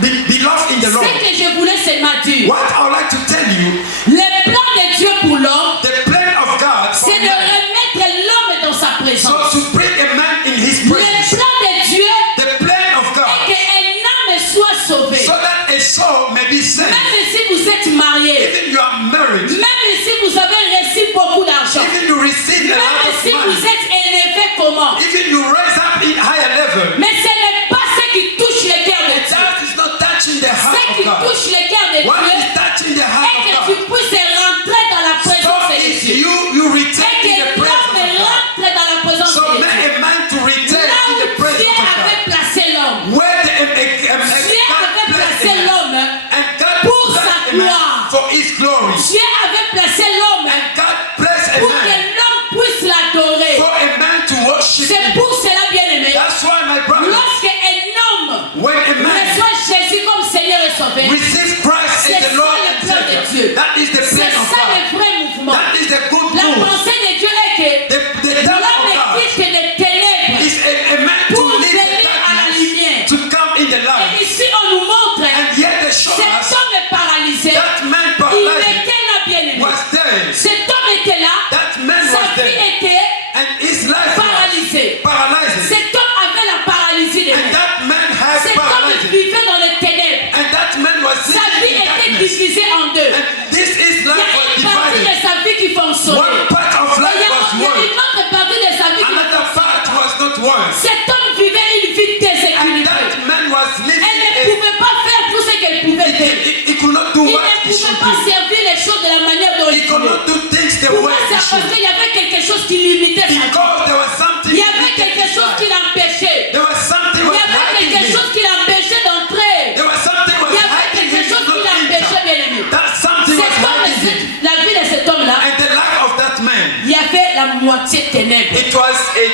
Beloved in the Lord. ce que je voulais seulement dire, What I would like to tell you, le plan de Dieu pour l'homme, the plan of God for c'est de man. remettre l'homme dans sa So présence. to bring a man in his Le presence. plan de Dieu The plan of est God. qu'un homme soit sauvé. So that a soul may be saved. Même si vous êtes marié, Even you are married. même si vous avez reçu beaucoup d'argent, Even you receive a lot même of si vous money. êtes élevé comment, Even you raise up in higher level. mais ce n'est pas ce qui touche le cœur de Dieu. That is not touching the heart Ce of qui God. touche le cœur de What Dieu is touching the est heart que of tu God? puisses rentrer dans la So présence de is Dieu. you Et retain que in the presence l'homme of God. rentre dans la présence So de make Dieu. a man to retain Là in où the presence Dieu of God. avait placé l'homme, Where the Dieu avait placé l'homme and God pour blessed sa a man gloire. for his glory. Dieu avait placé l'homme And God bless a pour que man l'homme puisse l'adorer. for a man to worship C'est him. pour cela, bien aimé, That's why my brother, lorsque un homme when a man reçoit Jésus comme Seigneur et Sauveur, receives Christ c'est as the Lord ça le and plan de Savior, Dieu. that is the C'est plan of ça God. le vrai mouvement. That is the good La move. pensée de Dieu est que The time of l'homme God quitte les ténèbres is a man to pour leave the venir à la darkness lumière. to come in the light. Et ici, on nous montre And yet they show cet us homme est paralysé. that man Il paralyzed était là, bien aimé. was dead. Cet homme était là. That man Sa was vie dead. était And his life was paralysée. paralyzed. Cet homme avait la paralysie de And main. that man had Cet homme paralyzed. vivait dans les ténèbres. And that man was Sa sitting vie in était darkness. divisée en deux. And this is Il y a life was une partie de divided. sa vie qui fonctionnait. One part of Et life il y a was une work. autre partie de sa vie qui ne Another part fonctionnait pas. was not work. Cet homme vivait une vie And déséquilibrée. that man was living Elle ne pouvait pas faire tout ce qu'elle pouvait faire. he could not do Il what ne he pouvait should pas do. servir les choses de la manière dont il He could voulait. not do things the Pourquoi way he c'est parce should. qu'il y avait quelque chose qui limitait sa vie. Because there was something Il y avait quelque chose qui l'empêchait. There was something Il was y avait hiding quelque him. chose qui l'empêchait d'entrer. There was something was Il y avait hiding quelque him chose to qui not l'empêchait, enter. bien aimé. That something was Cet homme, hiding him. la vie de cet homme-là, And the life of that man, il y avait la moitié ténèbres. it was a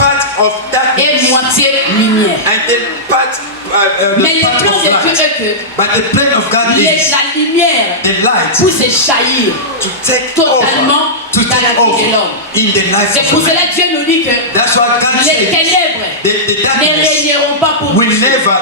part of darkness. lumière. And the part, Mais the le part plan of de Dieu light. est que But the plan of God is la lumière the light puisse jaillir to take totalement over, to dans la take vie de over l'homme. in the life C'est of pour man. cela que Dieu nous dit que That's why God les says ténèbres the ne darkness régneront pas pour will nous. never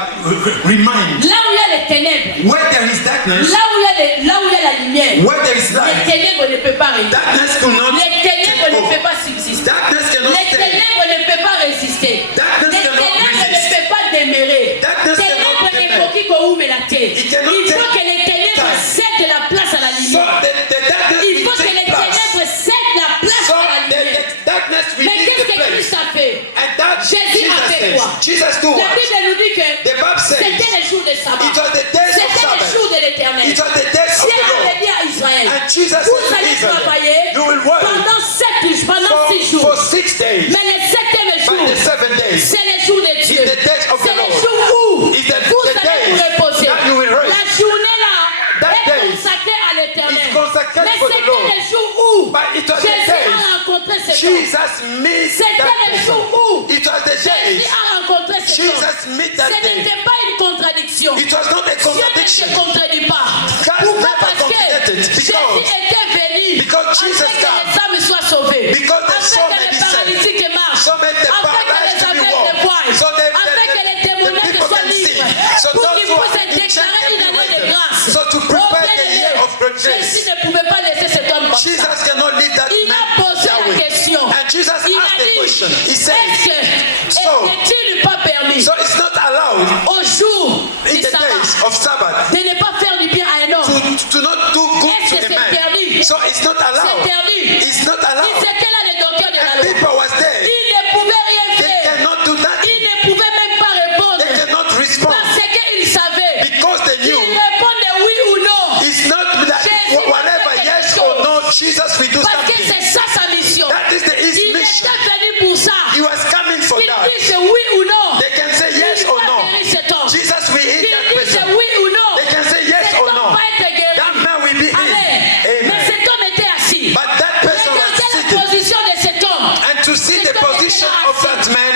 remind. Là où il y a les ténèbres, Where there is darkness, là où il y a la lumière, where there is les light, ténèbres ne peuvent pas régner. darkness cannot Les ténèbres take ne over. peuvent pas subsister. Darkness cannot Les stay. ténèbres ne peuvent pas résister. Darkness Les cannot ténèbres ne resist. peuvent pas demeurer. Darkness Ténèbres cannot il demur. faut qu'il faut ouvrir la tête. It Il cannot faut take que les ténèbres time. cèdent la place à la So lumière. the darkness Il will faut que les take place. ténèbres cèdent la place So à la lumière. the darkness will Mais leave qu'est-ce the que place. Christ a fait? And that Jésus a fait says, quoi? Jesus do La what? Bible nous dit que The Bible says c'était les jours de sabbat. it was the days of C'était les Sabbath. jours de l'éternel. It was the days of Dieu the Lord. avait dit à Israël, And Jesus vous said to allez Israel, travailler you will work pendant 6 jours. for 6 days. Mais le septième jour, By the 7 days, c'est le jour de Dieu. It's the days of C'est the le Lord. jour où It's the vous allez days vous reposer. that you will rest. La journée là That est day consacrée à l'éternel. is consecrated Mais for the c'était Lord. le jour où But it was the Jésus days a rencontré cet homme. Jesus met C'était that le person. jour où It was the Jésus days a rencontré cet homme. Jesus met that Ce day. n'était pas une contradiction. It was not a Dieu ne contradiction. se contredit pas. God Pourquoi? never Parce que contradicted. Jésus était venu Because Jesus afin que came. les âmes soient sauvées, Because the afin soul que may les be saved. paralytiques marchent, So may the afin que paralyzed les to be aveugles walked. voient, So afin que les démoniaques people soient can see. libres, So pour those qu'ils who are puissent in déclarer church une can be année de with grâce. them. So to prepare Oh, the bien-aimé, year of great grace. Jésus ne pouvait pas laisser cet homme comme ça. Jesus cannot leave that Il man a posé that la way. question. And Jesus Il asked a the dit, question. He said, est-ce so, que n'est-il pas permis so it's not allowed au jour in du the sabbat days of Sabbath de ne pas faire du bien à un homme? to not do good Est-ce to que a c'est man. permis? So it's not C'est allowed. interdit. It's not Ils allowed. étaient là, les docteurs de la And loi. people was there. Ils ne pouvaient rien They faire. cannot do that. Ils ne pouvaient même pas répondre. They cannot respond Parce qu'ils savaient. because they Ils knew répondaient oui ou non. it's not like Jésus whatever, fait yes quelque or chose. no, Jesus will do Parce que something. c'est ça sa mission. That is his Il mission. était venu pour ça. He was coming for Ils that. disent oui ou non. They can say yes Il or va no. guérir cet homme. Jesus will heal Ils that disent person. oui ou non. They can say yes Cet or homme no. va être guéri. That man will be Amen. healed. Mais Amen. cet homme était assis. But that person was Regardez la sitting. position de cet homme. And to see the position of that man,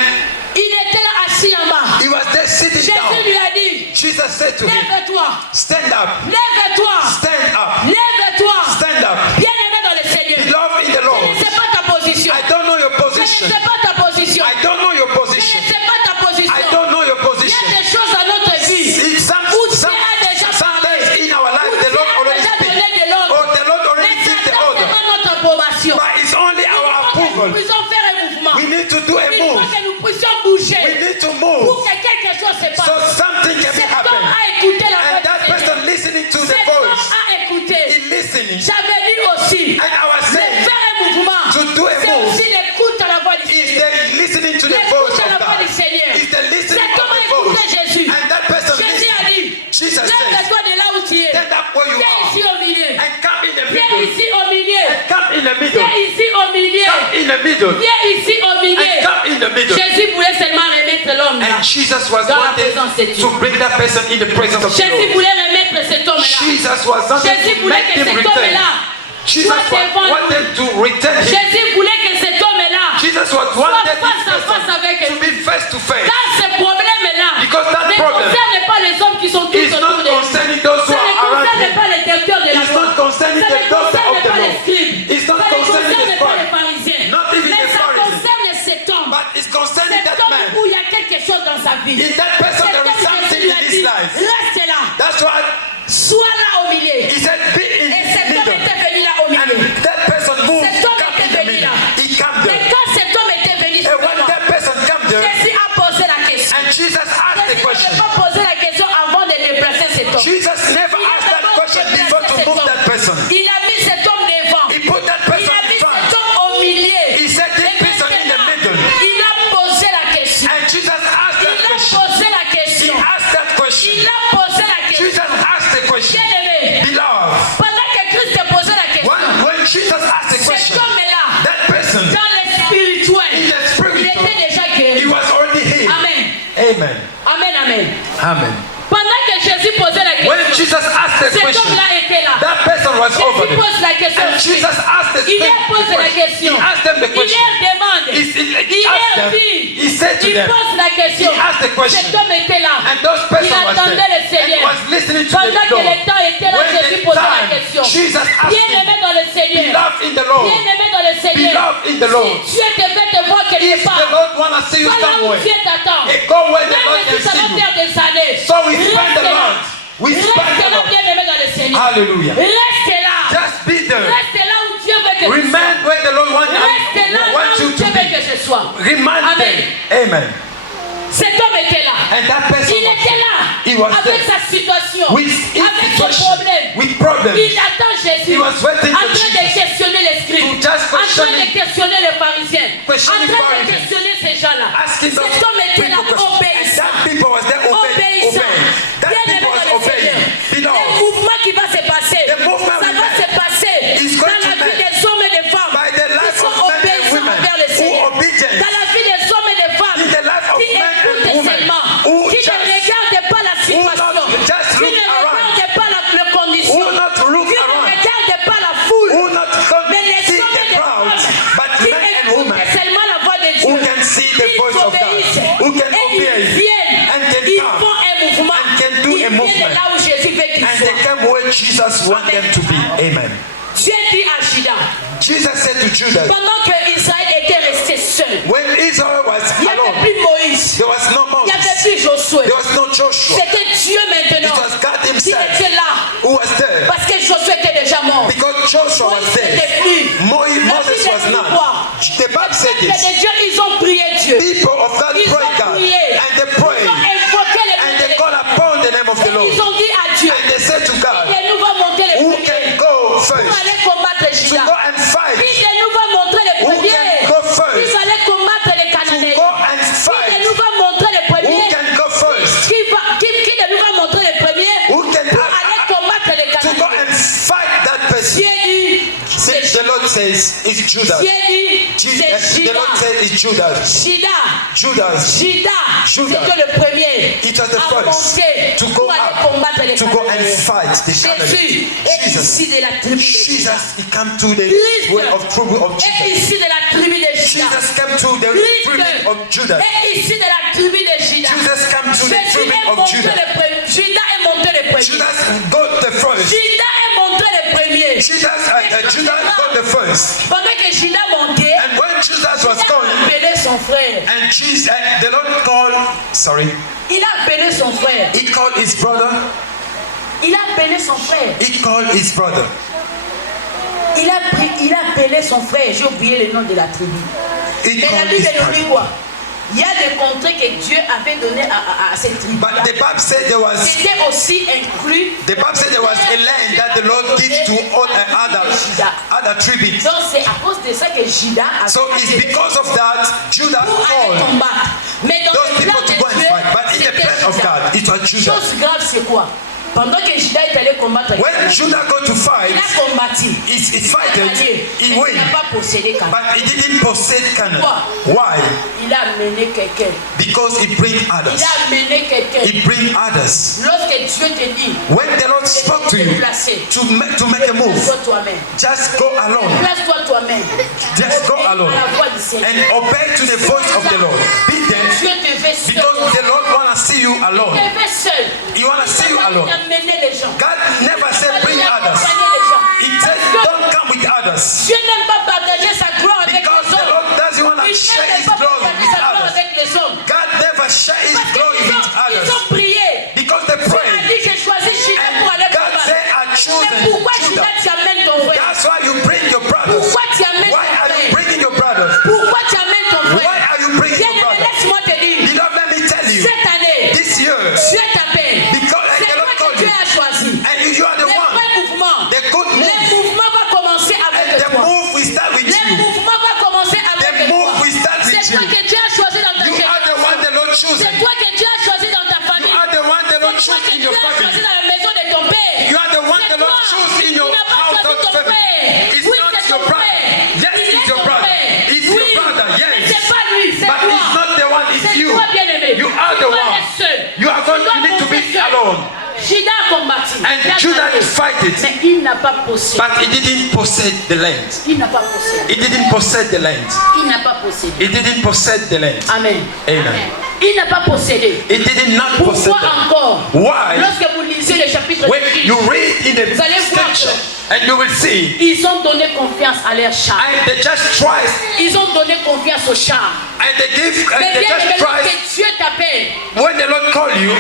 Il était là assis en bas. he was there sitting Jésus down. lui a dit, Jesus said to him, lève-toi, stand up, lève-toi, stand up, lève-toi. stand up. Bien-aimé dans le Seigneur. Beloved in the Je ne Lord, sais pas ta position. I don't know your Je ne position. sais pas ta position. I don't know your Je position. ne sais pas ta position. I don't know your Il y position. a des choses à notre vie It's où Dieu a déjà parlé. sometimes in our life, Où the Dieu Lord a already déjà speaks. donné de l'ordre. Oh, the Lord already Mais gives ça the attend order. seulement notre approbation. But it's only Il our faut que nous approval. puissions faire un mouvement. We need to do a Il faut move. que nous puissions We bouger need to pour move que quelque chose se so passe. something can be Cet homme happening. a écouté la voix And that du Seigneur. person listening to the Cet homme voice, a écouté. he listening. J'avais dit aussi, And I was de saying, faire un mouvement, to do a c'est move aussi l'écoute à la voix du is Seigneur. the listening to the L'écoute voice à of la voix God. du Seigneur. Is the listening Cet of homme a the écouté voice. Jésus. And that person Jésus a listening. dit, Jesus says, lève-toi de là où tu es. stand up where you Viens are ici au milieu. and come in the Viens middle. ici au milieu. And come in the middle. Viens ici au milieu. Come in the middle. Viens ici au milieu. And come in the middle. Jésus voulait seulement remettre l'homme là. And Jesus was Dans la wanted présence de Dieu. to bring that person in the presence of the Jésus Lord. voulait remettre cet homme là. Jesus was wanted Jésus to voulait make que him cet homme return. là Jesus soit devant nous. wanted to return him. Jésus voulait que cet homme là Jesus was soit wanted face à this face avec person to lui. be face to face. Car ce problème là Because that ne problem concerne pas les hommes qui sont tous It's autour not de lui. concerning those who Ça ne are around concerne him. pas les docteurs de la It's loi. not concerning Ça the ne daughter concerne of the pas les law. scribes. It's not Ça ne concerning concerne the pas les Pharisees. pharisiens. Not even Mais the ça Pharisees. concerne cet homme. But it's concerning Cet that homme man. où il y a quelque chose dans sa vie. In that person Cet there homme, is something Jésus lui in a his dit, life. reste là. That's why Sois là au milieu. he said be in Et the cet homme middle. était venu là au milieu. And that person moved, Cet homme come était in the venu middle. là. He came Mais there. quand cet homme était venu And when devant, that person came there, Jésus a posé la question. and Jesus asked the Jésus question. n'avait pas posé la question avant de déplacer cet homme. Jesus never Il a asked that d'abord question before déplacé to cet move homme. that person. Il a mis cet homme devant. He put that Il person a in mis front. cet homme au milieu. He said Et this person in the maintenant, middle. il a posé la question. And Jesus asked Il that a question. posé la He question. asked that question. Il a posé la question. Jesus asked the question. Bien-aimé, Beloved, pendant que Christ te posait la question, when Jesus asked the cet question, homme-là, that person, dans le spirituel, in the il spiritual, était déjà he guéri. was already healed. Amen. Amen. Amen, amen. Amen. Pendant que Jésus posait la When question, Jesus asked the cet question, homme-là était là. that person sun was over Jésus them. pose la question. And Jesus asked the Il leur pose la question. He asked them the Il question. leur demande. He asked them. He said to Il them. pose la question. He asked the question. Cet homme était là. And those Il persons was attendait there. le And Seigneur. was listening to Pendant the que Lord. le temps était là, When Jésus the posait la time, question. Jesus asked Bien-aimé him, dans le Seigneur. beloved in the Lord, Bien-aimé dans le Seigneur. beloved in the Lord, Si Dieu te fait te voir quelque if the part, Lord want to see you va là où somewhere, Dieu t'attend. and go where the Lord Même can si ça see va you. faire des années. So we spend the Reste là. Lord. We spend Reste the là, Lord. bien-aimé dans le Seigneur. Hallelujah. Reste là. Just be there. Reste là où Dieu veut que tu sois. Remind where the Lord wants Reste là you où to Dieu veut que be. je sois. Remind Amen. them. Amen. Cet homme était là. And that person Il était he là was avec there. sa situation, With his avec son situation, problème. with problems. Il attend Jésus He was waiting en for train de Jesus questionner les scribes, to just en train question de him. questionner les pharisiens, en Questioning train de Pharisees. questionner ces gens-là. Asking Cet those homme était là people questions. And obéissant. that people was there obeying. That people was obeying. Le mouvement qui va se passer, The movement ça will va be- se passer is dans going la to vie be des hommes et des femmes by the qui life sont of men and obéissants women envers le who Seigneur. obedient. Dans la vie des hommes et des femmes In the life of qui men and écoutent women seulement, who qui just- ne regardent pas la situation, just qui look ne around. regardent pas les conditions, Who not look qui ne around. regardent pas la foule, Who not come mais les see hommes et the les crowds, femmes but qui men and écoutent women seulement la voix de Dieu. who can see the Ils voice of God, obéissent who can et obey ils viennent, and can ils come font un mouvement, and can do ils a viennent movement. de là où Jésus veut qu'ils And they soient. come where Jesus wants them to be. Amen. Dieu dit à Judas, Jesus said to Judas, pendant que Israël était resté seul, when Israel was il n'y avait alone, plus Moïse, there was no il n'y avait Moses, plus Josué. there was no Joshua. C'était Dieu It maintenant was God qui himself était là. who was there. Parce que Josué était déjà mort. Because Joshua was Moïse there. n'était plus. Moses was quoi? not. The Bible said Les this. de Dieu, ils ont prié Dieu. People of God Ils prayed ont God. prié. And they prayed. Ils ont invoqué les And noms they de called upon the name of the Dieu. Lord. Ils ont dit à Dieu, And they said to God, et nous va monter les who premiers can go pour first? aller combattre To Judas. go and fight. Puis de nous va montrer les Who premiers. can go first? Puis aller combattre les To Cananéens. go and Puis de fight. nous va montrer les Who premiers. can go first? Qui de nous va montrer les premiers Who can pour aller combattre les to go Cananéens. and fight that person? Dieu dit, c'est The Lord says it's Judas. Dieu dit, c'est The Lord Judas. says it's Judas. Judas. Judas. C'était le premier It was the à first monter to go pour aller up, combattre les to go and Cananéens. fight the Jésus Canaanites. est ici de la tribu de Jesus, Judas. he came to the Christ way of trouble of est Judas. ici de la tribu de Judas. Jesus came to the tribe of Judas. Est ici de la tribu de Judas. Jesus came to the Jésus tribe est of monté Judas. Judas est monté le premier. Judas got the first. Judas est monté le premier. Judas got the first. Pendant que Judas montait, And when Judas was il a going, appelé son frère. and Jesus, the Lord called, Il a appelé son frère. he called his brother. Il a appelé son frère. He called his brother. Il a appelé son frère. J'ai oublié le nom de la tribu. He Et la called Bible his nous dit brother. quoi? Il y a des contrées que Dieu avait données à cette tribu. But the Bible said there was, C'était aussi inclus. the Bible said there was a land that the Lord gives to all other tributes. Donc c'est à cause de ça que Judas a So it's because of that Judah pour aller called combattre. Mais dans those le plan people to de go and Dieu, fight. But in the c'était plan of Judas. God, it was Judah. Chose grave, c'est quoi? Pendant que Judas est allé combattre, When Judah go to fight, il a combattu. he Il fighted, a gagné. he Mais win. il n'a pas possédé Canaan. But he didn't possess Canaan. Why? Il a amené quelqu'un. Because he bring Il others. a amené quelqu'un. He bring others. Lorsque Dieu te dit, When the Lord spoke to you to make a move, place-toi toi-même. just go alone. Place-toi toi-même. Just go Obéis alone à la voix du Seigneur. and obey to the voice of the Lord. Be there Dieu te veut seul. because the Lord want to see you Il alone. te veut seul. He want to see you Il alone. a amené les gens. God never said bring others. He said don't come with others. Dieu n'aime pas partager sa gloire avec Because les the hommes. Lord doesn't want to Il share n'aime his pas glory partager with sa gloire others. avec les hommes. God never share his Parce glory qu'ils with ont others. prié. Because they Dieu a pray. dit j'ai choisi Judas pour aller God combattre. said I Mais chosen pourquoi Judah. Judas tu amènes ton frère? That's why you bring your brothers. Pourquoi tu amènes Why ton are you frère? bringing your brothers? Pourquoi tu amènes ton Why frère? are you bringing your Bien-aimé, brothers? laisse-moi te dire. Beloved, let me tell you, Cette année, this year, Dieu t'appelle. because C'est the toi Lord que called Dieu you, a choisi. and you are the Les one, vrais mouvements. the good Les move, mouvements vont commencer and avec the toi. move will start with Les you. mouvements vont commencer avec The toi. move will start with C'est toi you. que Dieu a choisi dans ta You are the one the Lord C'est chosen. toi que Dieu a choisi dans ta You famille. are the one the Lord C'est toi chose que in Dieu your a choisi family. dans la maison de ton père. You are the one C'est the Lord toi. chose in your Il n'a pas choisi household ton family. frère. It's Oui, not c'est your ton brother. frère. Yes, Il it's est your ton brother. frère. It's Oui. your brother. Mais Yes. c'est pas lui, c'est But toi. it's not the one, it's C'est you. toi, bien-aimé. You are Tu the dois one. être seul. You are going Tu dois to need to be monter seul. alone. Judas a combattu. And Judah fight it. Mais il n'a pas possédé. But he didn't possess the land. Il n'a pas possédé. He didn't possess the land. Il n'a pas possédé. He didn't possess the land. Amen. Amen. Il n'a pas possédé. He did not possess Pourquoi them. encore? Why? Lorsque vous lisez le chapitre When 10, you read in the vous allez voir scripture and you will see, ils ont donné confiance à leur char. and they just trust, Ils ont donné confiance au char. and they give, and Mais they bien just aimé, trust. lorsque Dieu t'appelle, When the Lord call you,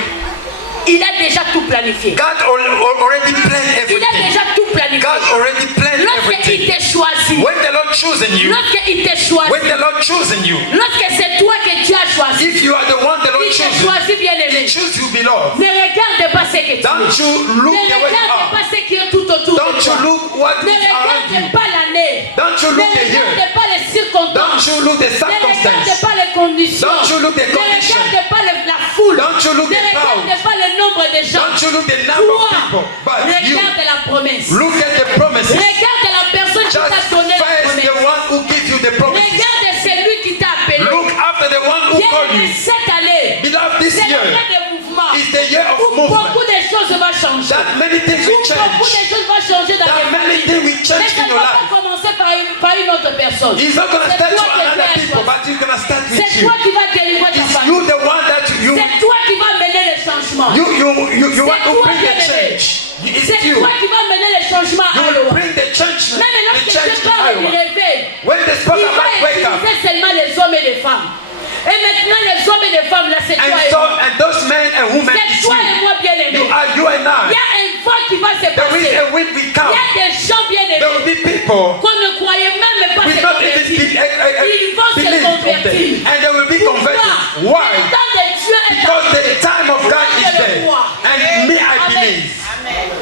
il a déjà tout planifié. God already planned Il a everything. déjà tout planifié. God already planned Lorsqu'il everything. t'a choisi, When the Lord chosen you, lorsqu'il t'a choisi, when the Lord chosen you, lorsque c'est toi que Dieu a choisi, if you are the one the Lord il t'a chosen, choisi bien He aimé. choose you, beloved. Ne regarde pas ce que tu Don't es. you look Ne the way you regarde are. pas ce qui est tout autour Don't de you toi. look what Ne is around regarde you. pas l'année. Don't you Ne look the year. regarde pas les Don't circonstances. you look the Ne regarde circumstance. pas les conditions. Don't you look the Ne condition. regarde pas la foule. Don't you look Ne the regarde crowd. pas le nombre de gens. Don't you look the number of Toi, people, but you regarde la promesse. look at the promises. Regarde la personne qui t'a Just donné la face promesse. the one who gives you the promises. Regarde celui qui t'a appelé. Look after the one who called Bien-aimé, you. cette année, Beloved, this c'est year l'année des mouvements. is the year of Où movement. beaucoup de choses vont changer. That many things Où will beaucoup change. de choses vont changer dans That les many familles. things will change Mais ça in ne your va pas life. commencer par une autre personne. He's not going to C'est start toi to que Dieu another a people, choisi. but he's going to start with C'est you. toi qui vas délivrer ta It's famille. you the one that you C'est toi qui vas mener les changements. want to toi, bring the bien-aimé. change. It's C'est you. toi qui vas mener les changements You à will Iowa. bring the change Même lorsque Dieu in parle du Iowa. réveil, When the il Spirit va of wake up, utiliser seulement les hommes et les femmes. Et maintenant, les hommes et les femmes, là, c'est toi et moi. and those men and women, C'est it's toi et you. moi, bien-aimé. You are you and Il y I. a un vent qui va se There is passer. a wind will Il come. y a des gens There will bien-aimés be people qu'on ne croyait même pas will se not even convertir. Ils vont se believe of them, convertir. and they will be Pourquoi? converted. Le Why? temps de Dieu est Because arrivé. the time of God is there, and me, I Amen. believe.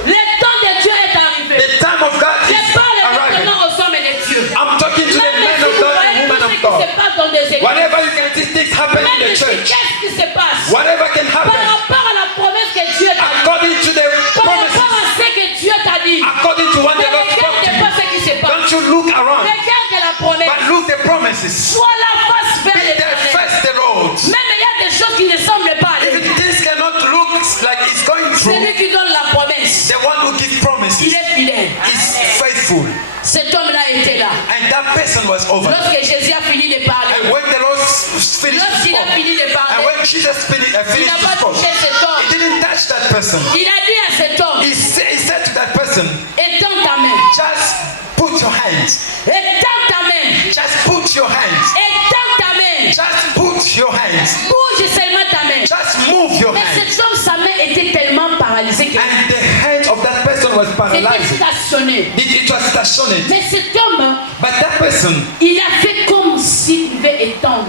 Le temps de Dieu est arrivé. The time of God Je is parle arriving. maintenant aux hommes et les dieux. I'm talking to the Même men si of vous God voyez and tout women ce of qui se God. passe dans des églises, Whatever you can see things happen in même the si church, qu'est-ce qui se passe whatever can par happen, rapport à la promesse que Dieu t'a dit, according to the par promises, rapport à ce que Dieu t'a dit, according to what ne the Lord spoke to regarde pas you. ce qui se passe. Don't you look around, Regarde la promesse. but look the promises. Sois la face vers Be there, l'éternel. face the road. Même il y a des choses qui ne semblent pas aller. Even things cannot look like it's going through. Celui qui donne la promesse, The one who gives il promises est fidèle. is faithful. Cet homme-là était là. And that person was over. Lorsque Jésus a fini de parler, And when the Lord finished to lorsqu'il a speak, fini de and parler, when Jesus finished il to n'a pas speak, touché cet he homme. didn't touch that person. Il a dit à cet homme, He said to that person, étends ta main. just put your hands. Étends ta main. Just put your hands. Étends ta main. Just put your hands. Bouge seulement ta main. Just move your Mais hands. cet homme, sa main était tellement paralysée qu'il And the hand of that person was était paralyzed. stationné. It was stationed. Mais cet homme, But that person, il a fait comme s'il devait étendre.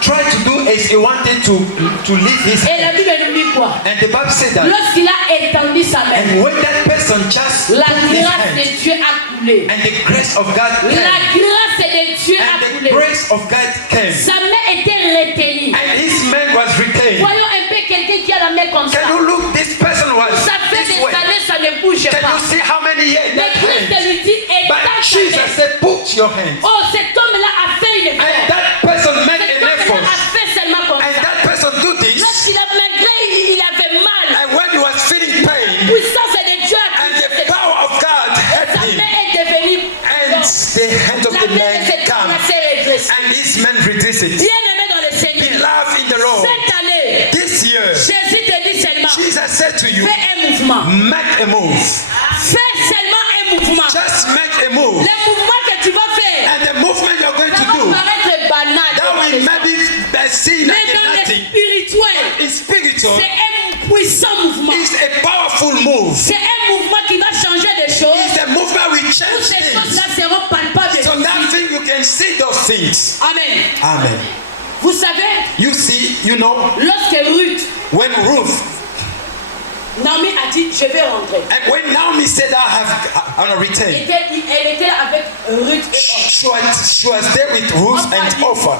tried to do is he wanted to lift his Et la hand. Bible nous dit quoi? And the Bible said that. Lorsqu'il a étendu sa main, And when that person just la put his grâce hand, de Dieu a coulé. and the grace of God La came, grâce de Dieu a and the coulé. grace of God came, Sa main était retenue. and his man was retained. Voyons un peu quelqu'un qui a la main comme ça. Can you look? This person was Ça fait this des way. années, ça ne bouge Can pas. you see how many years Mais that Christ hand? lui dit, But étends ta Jesus main. said, put your hand. Oh, cet homme-là a fait une And effort. that person made Cet an homme-là effort. a fait seulement comme And ça. that person do this. Lorsqu'il a malgré, il avait mal. And when he was feeling pain, Puissance de Dieu a and touché the cette power of God helped Sa him, main est devenue and the hand of la the main man de cet came, homme s'est redressée. and his man reduced it. Bien-aimé dans le Seigneur, Beloved in the Lord, cette année, this year, Jésus te dit seulement, Jesus said to you, fais un mouvement. make a move. Fais seulement un mouvement. Just make a move. Le mouvement que tu vas faire, And the movement you're going ça to va do, paraître banal. that will maybe be seen Mais as dans le nothing. spirituel, In spiritual, c'est un puissant mouvement. it's a powerful move. C'est un mouvement qui va changer des choses. It's the movement will Toutes change ces things. choses-là seront palpables. So that thing you can see those things. Amen. Amen. Vous savez, You see, you know, lorsque Ruth, when Ruth, Naomi a dit, je vais rentrer. and when Naomi said, I'm gonna return, Elle était là avec Ruth et she was there with Ruth and Orpah.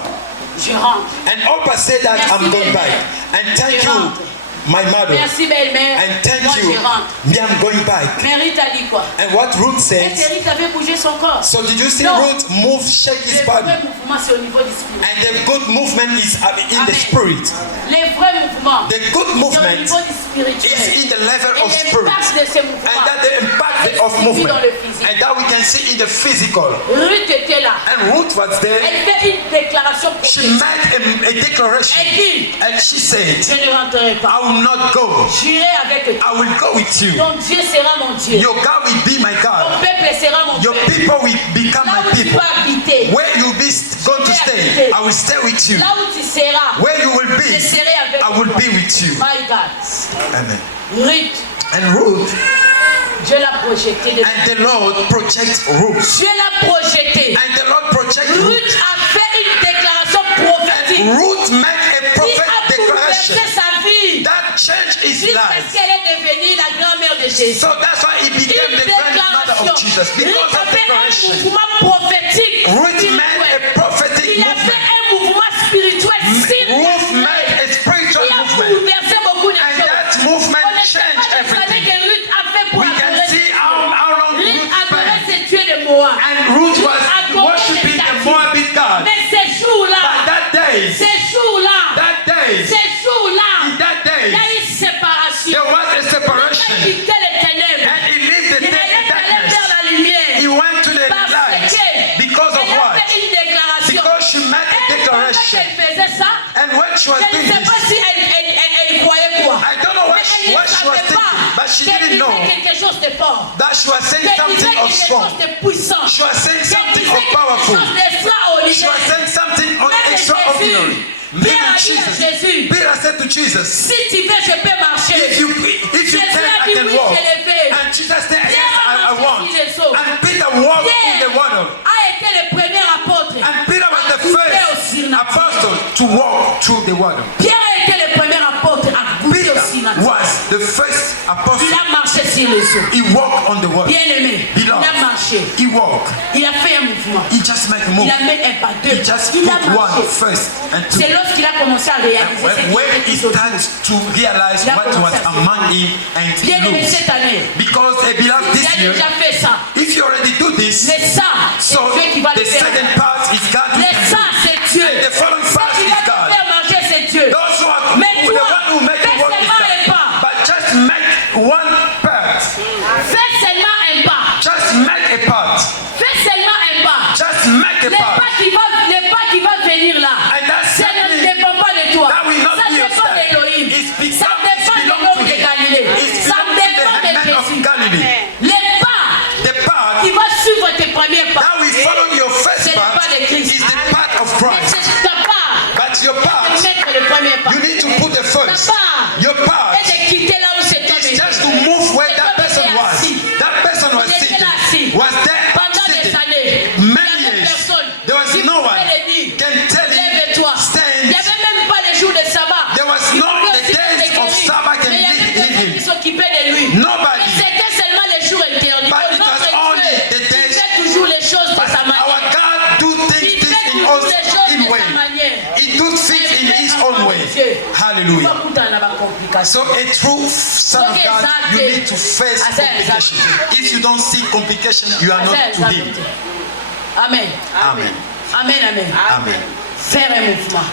je rentre. And Orpah said that I'm going back. And thank you, my mother. Merci, belle-mère. And thank Moi, you. je rentre. Me, I'm going back. Mais Ruth a dit quoi? And what Ruth Et says, Ruth avait bougé son corps. so did you see No. Ruth move, shake his Le body? vrai mouvement, c'est au niveau du spirit. And the good movement is in the Amen. spirit. Les vrais mouvements, The good c'est au movement niveau du is spirituel. in the level Et of spirit. l'impact de ces And mouvements, that the impact of c'est movement. dans le physique. And that we can see in the physical. Ruth était là. And Ruth was there. Elle fait une déclaration She prophétique. made a declaration. Elle dit, And she said, je ne rentrerai pas. I will not go. J'irai avec toi. I will go with you. Ton Dieu sera mon Dieu. Your God will be my Ton God. peuple sera mon Your peuple. people will become Là my où tu people. vas habiter, Where you'll be going to stay, I will stay with you. là où tu seras, Where you will be, je serai avec I will toi. be with you. My God. Amen. Ruth, And Ruth, Dieu l'a projeté de and the Lord projects Ruth. Dieu l'a projeté. And the Lord projects Ruth. Ruth a fait une déclaration prophétique Ruth made a qui prophet a declaration bouleversé sa vie that changed his jusqu'à life. ce qu'elle est devenue la grand-mère de Jésus. So that's why he became Une the grandmother of déclaration. Jesus. Because Ruth a of fait un declaration. mouvement prophétique Ruth spirituel. made a prophetic Il a fait movement. un mouvement spirituel Ruth made a spiritual qui a movement. bouleversé beaucoup de And choses. that movement On ne sait changed pas les années everything. que Ruth a fait pour We can adorer see Dieu. how long Ruth Ruth adorait spent. ses dieux de Moab. And Ruth Ruth was adorait worshiping les the statues. Moabite God. Mais ces jours-là, But that day, ces jours-là, that day, ces jours-là, in that il y day, a une séparation. there was a Il separation. quittait les ténèbres. And he lived the Il allait vers darkness. la lumière. He went to the Parce light. que Because of elle a what? fait une déclaration. Because she made a Elle, pendant declaration. qu'elle faisait ça, And when she was je ne doing sais pas this, si elle croyait quoi. I don't know Mais elle ne what she was savait thinking, pas but she qu'elle didn't know disait quelque chose de fort. that she was saying Qu'elle something disait of quelque strong. chose de puissant. She was saying Qu'elle something disait of quelque powerful. chose She d'extraordinaire. was saying something Même extraordinary. Jésus, Pierre a dit à Jésus, Peter said to Jesus, si tu veux, je peux marcher. if you Jésus can, a I dit can oui, walk. je le fais. And Jesus said, yes, Pierre a I marché want. sur les eaux. And Peter walked in the Pierre water. a été le premier apôtre. And Peter was the Goûter au first Sinaï. apostle to walk through the water. Pierre a été le premier apôtre à goûter Peter au Sinaï. was the first apostle. Il a marché sur les eaux. He walked on the water. Bien aimé, il Beloved. a marché. He walked. Il a fait un mouvement. He just made a move. Il a mis un pas, deux He pas. just Il a put one marché. first and two. C'est lorsqu'il a commencé à réaliser ce When he qui était started to realize what was among him and Bien aimé lose. cette année. Because beloved, Il this a year, déjà fait ça. if you already do this, Mais ça, c'est so Dieu qui va the le faire. second part is God. who Mais can ça, do. c'est Dieu. And the following Ce part qui is va te God. faire marcher, c'est Dieu. Those who are Mais the toi, one who make fais it work is seulement un God. pas. But just make one part. Fais seulement un pas. Just make a part. Fais seulement un pas. Just make a Les part. pas qui va venir là, And that ça ne simply- dépend pas de toi. that will not Ça be your dépend step. d'Élohim. It's Ça become- dépend it de belongs l'homme to de him. Galilée. It Ça belongs to dépend the de man of Jésus. Galilee. Les pas The part qui vont suivre tes premiers pas, that will follow your first c'est le part pas de Christ. is the part of Mais Christ. c'est ta part But your part, de mettre le premier pas. you need to put the first. Ta part Your part est de quitter là où cet homme is est. just to move where Cet that homme person était was. assis. That person was Il était sitting. là assis. Was there Pendant des sitting. années, Many il n'y avait years. personne There was qui no one pouvait le dire. can tell him, Lève-toi. stand. Il n'y avait même pas les jours de sabbat. There was Il no pouvait the aussi days être of guéri. Sabbath can Mais il y avait lead personne him. qui s'occupait de lui. Nobody. Mais c'était seulement les jours interdits. But Que it was notre only Dieu, the il days- fait toujours les choses de But sa our manière. God do Il things fait in toujours us les choses in de way. sa manière. He do things in his own way. Hallelujah. So a true son of God, you need to face complication. If you don't see complication, you are not to him. Amen. Amen. Amen, amen. Amen. Faire un mouvement.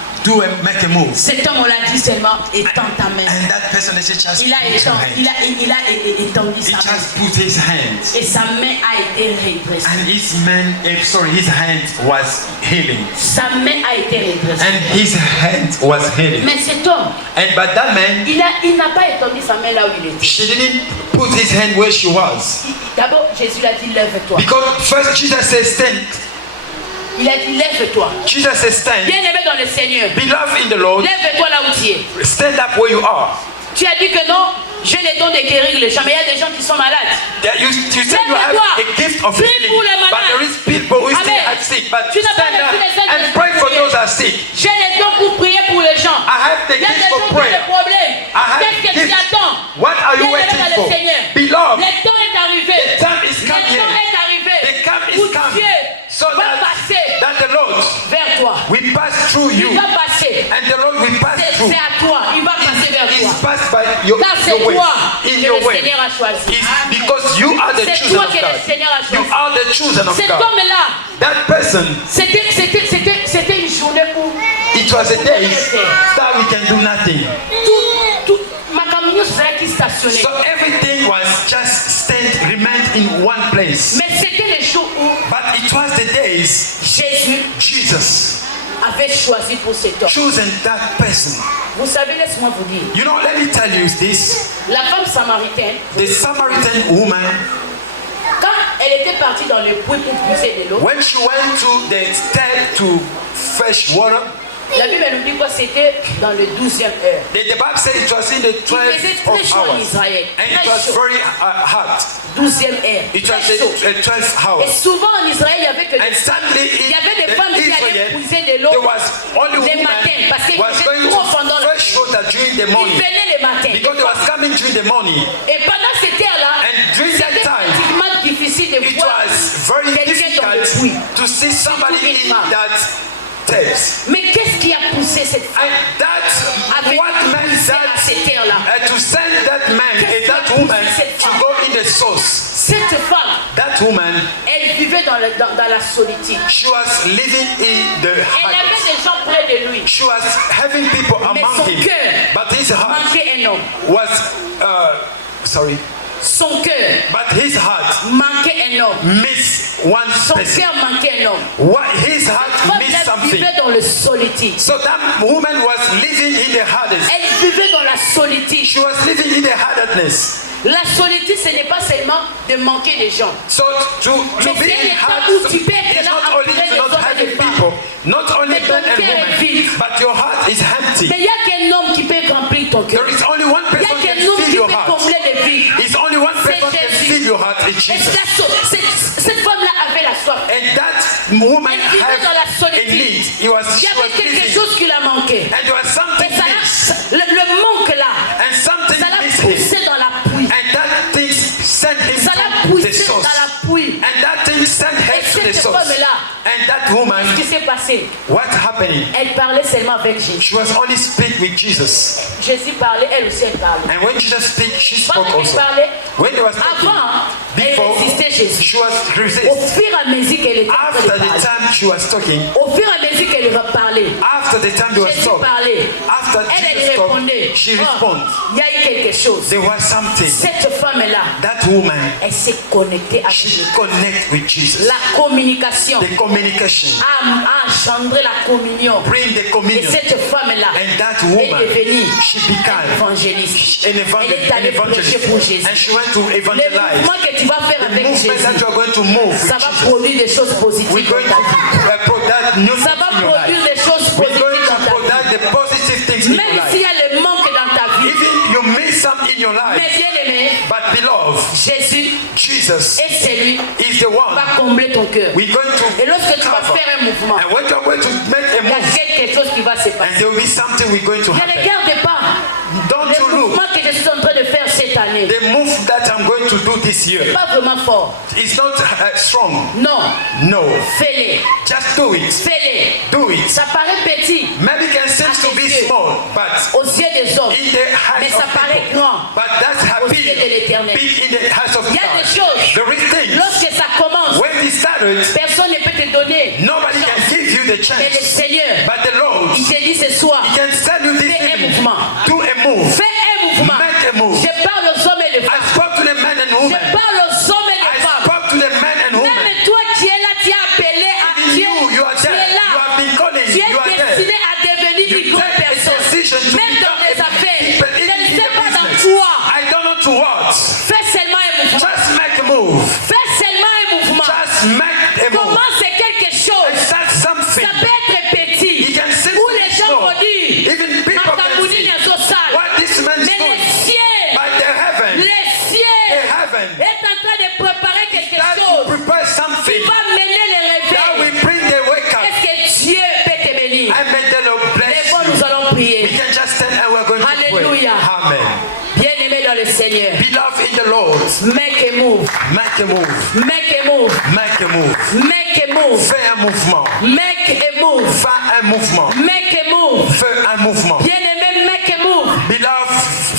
Make a move. Cet homme, on l'a dit seulement, étend ta main. And that person is just Il a put your hand. étendu He sa main. just put his hand. Et sa main a été redressée. And his hand was healing. Sa main a été redressée. And his hand was healing. Mais cet homme, But that man, il n'a pas étendu sa main là où il était. she didn't put his hand where she was. D'abord, Jésus a dit lève-toi. Because first Jesus said stand. Il a dit lève-toi. Jesus said stand. Bien aimé dans le Seigneur. Beloved in the Lord, Lève-toi là où tu es. stand up where you are. Tu as dit que non, j'ai le don de guérir les gens, mais il y a des gens qui sont malades. You said you have a gift of healing, but there is people who still are sick. But stand up and pray for those who are sick. J'ai le don pour prier pour les gens. I have the Il y a gift des for gens qui ont des prayer. problèmes. I have Qu'est-ce que tu gift. attends? What are you Bien-aimé waiting dans le for? Seigneur. Beloved, Le temps est arrivé. the time is Le come temps here. est arrivé. The time is Où come. Dieu So va passer that the Lord vers toi. will pass through you. Il va passer. And the Lord will pass through. C'est à toi. Il va passer vers It's toi. pass by your way, in your way, it's because you are the chosen of God. You are the chosen of God. That person, c'était une journée où it was a day that we can do nothing. So everything was just remained in one place. Mais c'était les jours où But it was the days Jesus avait choisi pour cet homme. chosen that person. Vous savez, laisse-moi vous dire. You know, let me tell you this. La femme samaritaine, The Samaritan woman, quand elle était partie dans le puits pour puiser de l'eau, when she went to the step to fetch water, la Bible nous dit que c'était dans le 12e heure. the Bible says it was in the Il faisait 12th très of chaud en hours. Israël. And it Très was chaud. very hot. 12e heure. It Très was chaud. the 12th Et hour. souvent en Israël, il y avait que And des femmes. suddenly Il y avait des in femmes qui allaient Israel, puiser de l'eau there was only les woman matins parce qu'ils was faisaient going trop pendant to le fetch water during the Ils morning. venaient les matins. Because they was coming during the morning. Et pendant cette heure-là, And during that c'était time, pratiquement difficile de It voir was very quelqu'un dans le difficult puits. to see somebody Surtout une in femme. that text. Mais qu'est-ce qui a poussé cette femme And that's avec what meant à that cette heure-là? to send that man and that woman to go in the source. Cette femme, That woman, elle vivait dans la solitude. she was living in the Elle heart. avait des gens près de lui. She was having people Mais among son him, cœur but his heart manquait un homme. was sorry. Son cœur But his heart manquait un homme. missed one Son person. cœur manquait un homme. What his heart Femme, missed elle something. vivait dans le solitude. So that woman was living in the hardest. Elle vivait dans la solitude. She was living in the hardness. La solitude, ce n'est pas seulement de manquer des gens. So to Mais be c'est in l'état hard où tu peux être is là not only entouré to des not hommes et having des femmes. people, not only Mais ton men and cœur est women, vide. but your heart is empty. Mais il n'y a qu'un homme qui peut remplir ton cœur. There is only one Il n'y person a can qu'un homme fill qui your peut heart. combler les vides. It's only one C'est person can Jésus. fill your heart. It's Et Jesus. cette femme-là avait la soif. And that woman Elle vivait dans la had a solitude. need. Il y She avait was quelque living. chose qui la manquait. And there was Et something ça missed. le manque là, And something ça l'a missed him. poussé dans la pluie. And that thing sent him Ça l'a to the poussé source. dans la pluie. And that thing sent her Et to the cette source. femme-là, And that woman, ce qui s'est passé, what happened? elle parlait seulement avec Jésus. She was only speak with Jesus. Jésus parlait, elle aussi elle parlait. And when Jesus speak, she spoke Pendant qu'il also. parlait, When they was talking, avant, elle before résistait Jésus. she was Au resist. fur et à mesure qu'elle était en train After de the parler, time she was talking, au fur et à mesure qu'elle va parler, after the time they was Jésus talking, parlait. after Elle Jesus répondait. talked, she Oh, responded. il y a eu quelque chose. There was something. Cette femme-là, That woman, elle s'est connectée avec she Jésus. connect with Jesus. La communication The communication, a engendré la communion. bring the Et communion. cette femme-là And that est woman, devenue she became évangéliste. an Elle est allée prêcher pour evangelist. Jésus. And she went to Les evangelize. mouvements que tu vas faire The avec movement that Jésus, you are going to move with ça va Jesus. produire des choses We're positives going dans ta vie. to product new Ça things va in your produire life. des choses We're positives going dans to ta vie. product the positive things in your Même s'il y life. a le manque dans ta vie. Even you miss some in your Mais life, bien aimé, but beloved, Jésus Jesus est celui is the qui one. va combler ton cœur. We're going Et to lorsque tu vas cover. faire un mouvement, And when you're going to make a il y a move, quelque chose qui va se and passer. there will be something we're going to Ne happen. regarde pas Don't le you look. mouvement que je suis en train de faire cette année. The move that I'm going to do this year Pas vraiment fort. is not strong. Non, No. fais-le. Just do it. Fais-le. Do it. Ça paraît petit Maybe it can seem to be small, but aux yeux des hommes, in the mais eyes ça of paraît people. grand. But that's Aux yeux de happy. l'Éternel. Big in the eyes of Il y a des God. choses, There is things. lorsque ça commence, When it started, personne ne peut te donner. nobody can give you the Mais le chance. Seigneur, But the Lord, il te dit ce soir, He can tell you this fais un evening. mouvement. Do a move. Fais un mouvement. Make a move. Je parle aux hommes et aux I femmes. spoke to the men and Je women. parle aux hommes et I aux femmes. spoke to the men and women. Même toi qui es là, tu es appelé à Even Dieu. you are Tu there. es là. You have been calling. Tu es You are there. destiné à devenir You une grande take a personne. decision to Même become dans les a affaires. people Je ne in sais the pas dans business. quoi. I don't know to what. Fais seulement un mouvement. Just make a move. Fais seulement un mouvement. Just make a move. Commence quelque chose. That's something. Ça peut être petit. You can seem Où to les be gens small. vont dire, Even people can Matamouni see n'est pas sale. what this man is Mais les doing. cieux, But the heaven, les cieux the heaven, est en train de préparer quelque that chose prepare qui something va mener les that réveils. will bring the wake up. Est-ce que Dieu peut te bénir? I may the Lord bless Lève-toi, nous you. allons We prier. can just stand and we're going to Hallelujah. pray. Amen. Bien-aimé dans le Seigneur, Beloved in the Lord, make a move, make a move. make a move, Make a move. make a move, Fais un mouvement. make a move, Fais un mouvement. make a move. Fais un mouvement. Bien-aimé, make a move. Beloved,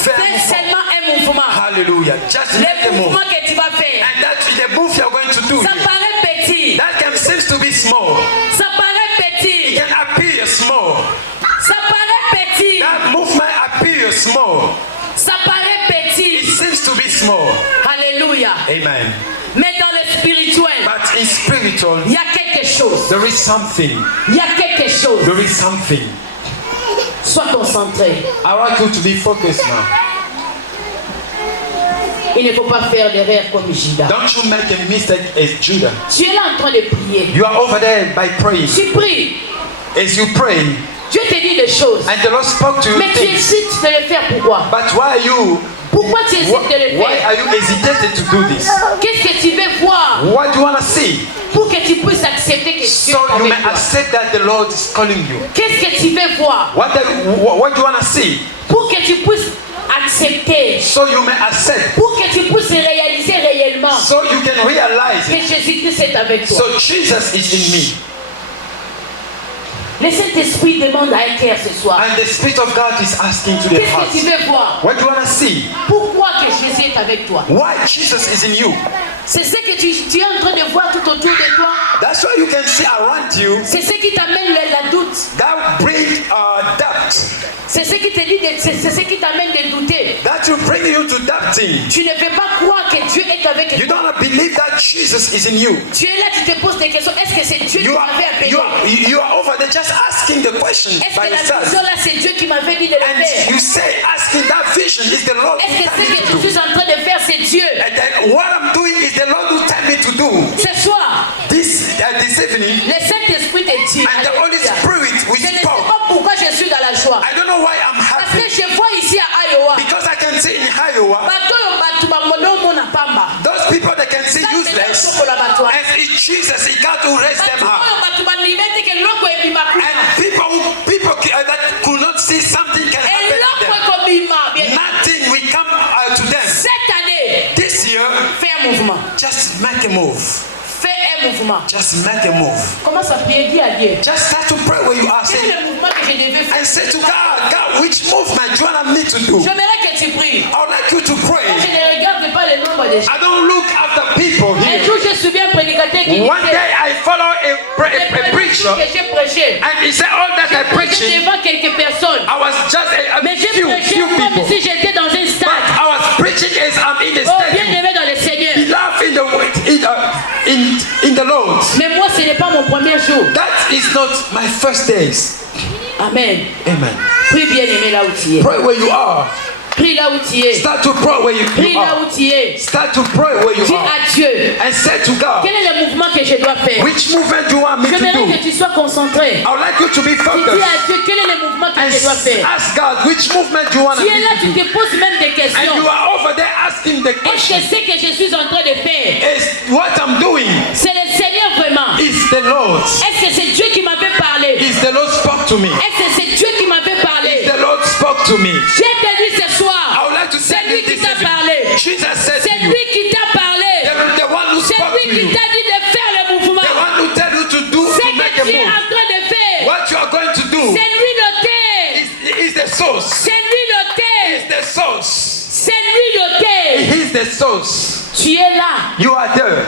Hallelujah. Just make a Les move. mouvements que tu vas faire. And that's the move you're going to do. Ça paraît petit. That can seem to be small. Ça paraît It petit. can appear small. Ça paraît petit. That movement appears small. Ça paraît It petit. seems to be small. Alléluia. Amen. Mais dans le spirituel, But in spiritual, il y a quelque chose. there is something. Il y a quelque chose. There is something. Sois concentré. I want you to be focused now. Il ne faut pas faire d'erreur comme Judas. Don't you make a mistake as Judah. Tu es là en train de prier. You are over there by praying. Tu pries. As you pray, Dieu te dit des choses. and the Lord spoke to you Mais tu things. hésites de le faire. Pourquoi? But why are you? Pourquoi tu hésites de le Why faire? are you hesitating to do this? Qu'est-ce que tu veux voir What do you want to see? pour que tu puisses accepter que Dieu So est you may avec toi? accept that the Lord is calling you. Qu'est-ce que tu veux voir What do you want to see? pour que tu puisses accepter? So you may accept. Pour que tu puisses réaliser réellement So you can realize que it. Jésus-Christ est avec toi. So Jesus is in me. Le Saint-Esprit demande à un cœur ce soir. And the Spirit of God is asking to the Qu'est-ce heart. que tu veux voir? What do you want to see? Pourquoi que Jésus est avec toi? Why Jesus is in you? C'est ce que tu es en train de voir tout autour de toi. That's why you can see around you C'est ce qui t'amène la doute. that bring doubt. C'est ce qui te dit, c'est ce qui t'amène de douter. That will bring you to doubting. Tu ne veux pas croire que Dieu est avec You toi. don't believe that Jesus is in you. Tu es là, tu te poses des questions. Est-ce que c'est Dieu qui You m'avait appelé? are over there just asking the question Est-ce by que la yourself. vision là, c'est Dieu qui m'avait dit de le And faire? you say asking that vision is the Lord Est-ce who que tell ce me que to je do. suis en train de faire, c'est Dieu? And then what I'm doing is the Lord who tell me to do. Ce soir, This evening, le Saint-Esprit te dit. and the Holy Alléluia. Spirit will Je ne sais spoke. pas pourquoi je suis dans la joie. I don't know why I'm Parce que happy. je vois ici à Iowa. Because I can see in Iowa, those people that can see useless, and it's Jesus, he got to raise them up. And people that could not see something can happen to them. Nothing will come to them. Cette année, This year, fais un mouvement. just make a move. Fais un mouvement. Just make a move. Commence à prier, dis à Dieu. Just start to pray where you are. Quel Say, est le mouvement que je devais faire? and say to God, God, which movement do you want me to do? J'aimerais que tu pries. I would like you to Moi, je pray. ne regarde pas le nombre de gens. I don't look after people Un here. jour, je suis bien prédicateur qui One disait, day I follow a preacher, que j'ai prêché. and he said all that I J'ai preaching, devant quelques personnes. I was just Mais j'ai few prêché comme people. si j'étais dans un But stade. I was preaching as I'm in the Oh, stadium. bien aimé dans le Seigneur. Beloved in the Lord. Mais moi, ce n'est pas mon premier jour. That is not my first days. Amen. Amen. Prie bien aimé là où tu es. Pray where you are. Prie là où tu es. Start to pray where you Prie là où are. tu es. Start to pray where you Dis are. à Dieu, And say to God, quel est le mouvement que je dois faire? which movement do you want me to J'aimerais do? que tu sois concentré. I would like you to be Tu dis focused. à Dieu, quel est le mouvement que And je dois faire? ask God, which movement do you want Tu es me là, to tu do? te poses même des And questions. you are over there asking the Est-ce question, que ce que je suis en train de faire, is what I'm doing c'est le Seigneur vraiment? is the Lord. Est-ce que c'est Dieu qui m'avait parlé? Is the Lord spoke to me. Est-ce que c'est Dieu qui m'avait parlé? The Lord spoke to me. Dieu te dit ce I soir, would like to say c'est lui this qui t'a evening. parlé. Jesus said C'est to you, lui qui t'a parlé. the one who C'est spoke lui to qui you, t'a dit de faire le mouvement. the one who tell you to do, Ce to make que a tu es move. en train de faire, What you are going to do c'est lui l'auteur. is the source. C'est lui l'auteur. Is the source. C'est lui l'auteur. He is the source. Tu es là. You are there.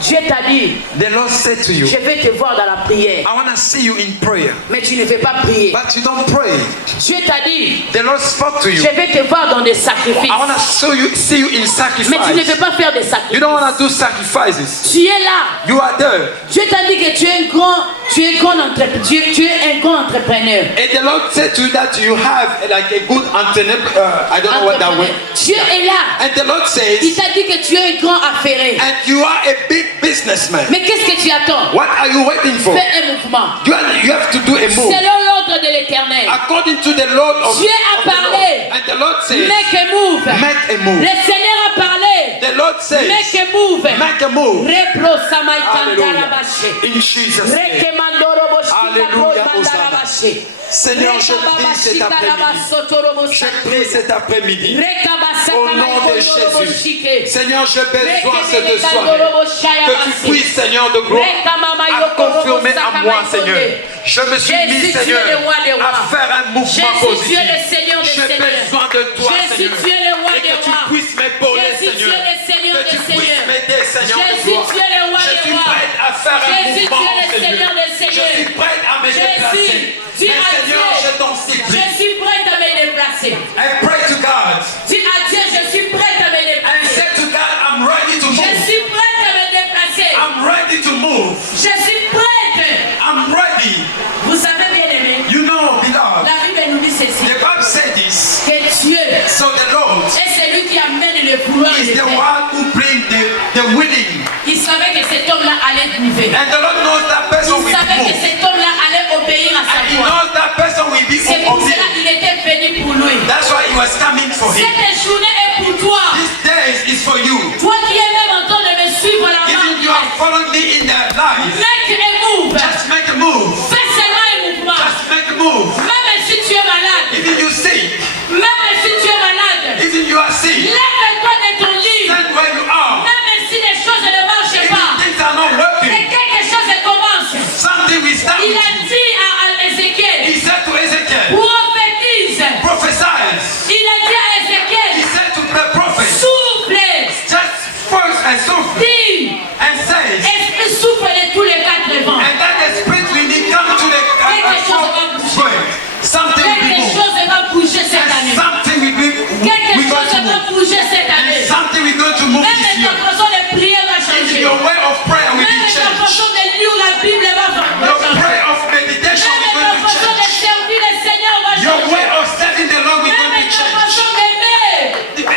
Dieu t'a dit, The Lord said to you, je vais te voir dans la prière. I want to see you in prayer. Mais tu ne veux pas prier. But you don't pray. Dieu t'a dit, The Lord spoke to you. je vais te voir dans des sacrifices. I want to see you in Mais tu ne sacrifice. veux pas faire des You sacrifices. don't want to do sacrifices. Tu es là. You are there. Dieu t'a dit que tu es un grand entrepreneur. And the Lord said to you that you have like a good entrepreneur. I don't know what that word. Dieu est là. And the Lord Il says, t'a dit que tu es un grand affairé. and you are a big businessman. Mais qu'est-ce que tu attends? What are you waiting for? Fais un mouvement. You have to do a move Selon l'ordre de l'Éternel. according to the Lord of, Dieu a of the Lord. parlé. And the Lord says, Make a move. make a move. Le Seigneur a parlé. The Lord says, Make a move. make a move. Repro samai Hallelujah. kandarabashe. In Jesus' name. Reke mandoro boshika Alléluia, bro mandarabashe. Seigneur, je prie cet après-midi. Je prie cet après-midi. Au nom de Jésus. Seigneur, j'ai besoin ce soir que tu puisses, Seigneur de gloire, à confirmer à moi, Seigneur. Je me suis mis, Seigneur, à faire un mouvement positif. J'ai besoin de toi, Seigneur. Et que tu puisses me m'épauler, Jésus, tu Seigneur. es le Seigneur Que tu des puisses Seigneurs. m'aider, Seigneur. de Jésus, gloire. tu es le roi Je des suis rois. prête à faire un Jésus, mouvement, tu es le Seigneur. Seigneur des Je Seigneurs. suis prête à me déplacer. Jésus, dis Mais à Seigneur, je t'en Dieu, supplie. je suis prête à me déplacer. I pray to God. Dis à Dieu, je suis prête à me I déplacer. said to God, I'm ready to Je move. suis prête à me déplacer. I'm ready to move. Je suis prête. I'm ready. Vous savez bien aimé, You know, beloved, la Bible nous dit ceci, the Bible said this. que Dieu So the Lord est celui qui amène le vouloir et is le the faire. one who brings the willing. Il savait que cet homme-là allait vivre. And the Lord knows that person Il will savait que move. cet homme-là allait obéir à sa And he voix. knows that person will be C'est pour cela obedient. qu'il était venu pour lui. That's why he was coming for him. Cette journée est pour toi. This day is for you. Toi qui es même en train de me suivre à la Even you main. have followed me in their life. Make a move. Just make a move. Fais seulement un mouvement. Just make a move. Même si tu es malade. Even you sick. Même si tu es malade. Even you are sick. Lève-toi de ton lit. Stand where you are. Même si les choses ne marchent Even pas. things are not Et working. quelque chose commence. Something will start Il with a you. dit à Ézéchiel, He said to Ezekiel, prophétise. prophesy. Il a dit à He Ézéchiel, said to the prophet, souffle. just first and so Dis, and says, esprit souffle de tous les quatre vents. and then the spirit will come to the something will be Quelque moved. chose va bouger cette And année. something will be Quelque we're going chose to va move. bouger cette And année. something we're going to move Même this ta year. façon de prier va Even changer. your way of prayer will Même be ta changed. façon de lire la Bible va Your changer. prayer of meditation is Même ta going to façon de change. servir le Seigneur va Your way changer. of serving the Lord will going Même to ta change. façon d'aimer.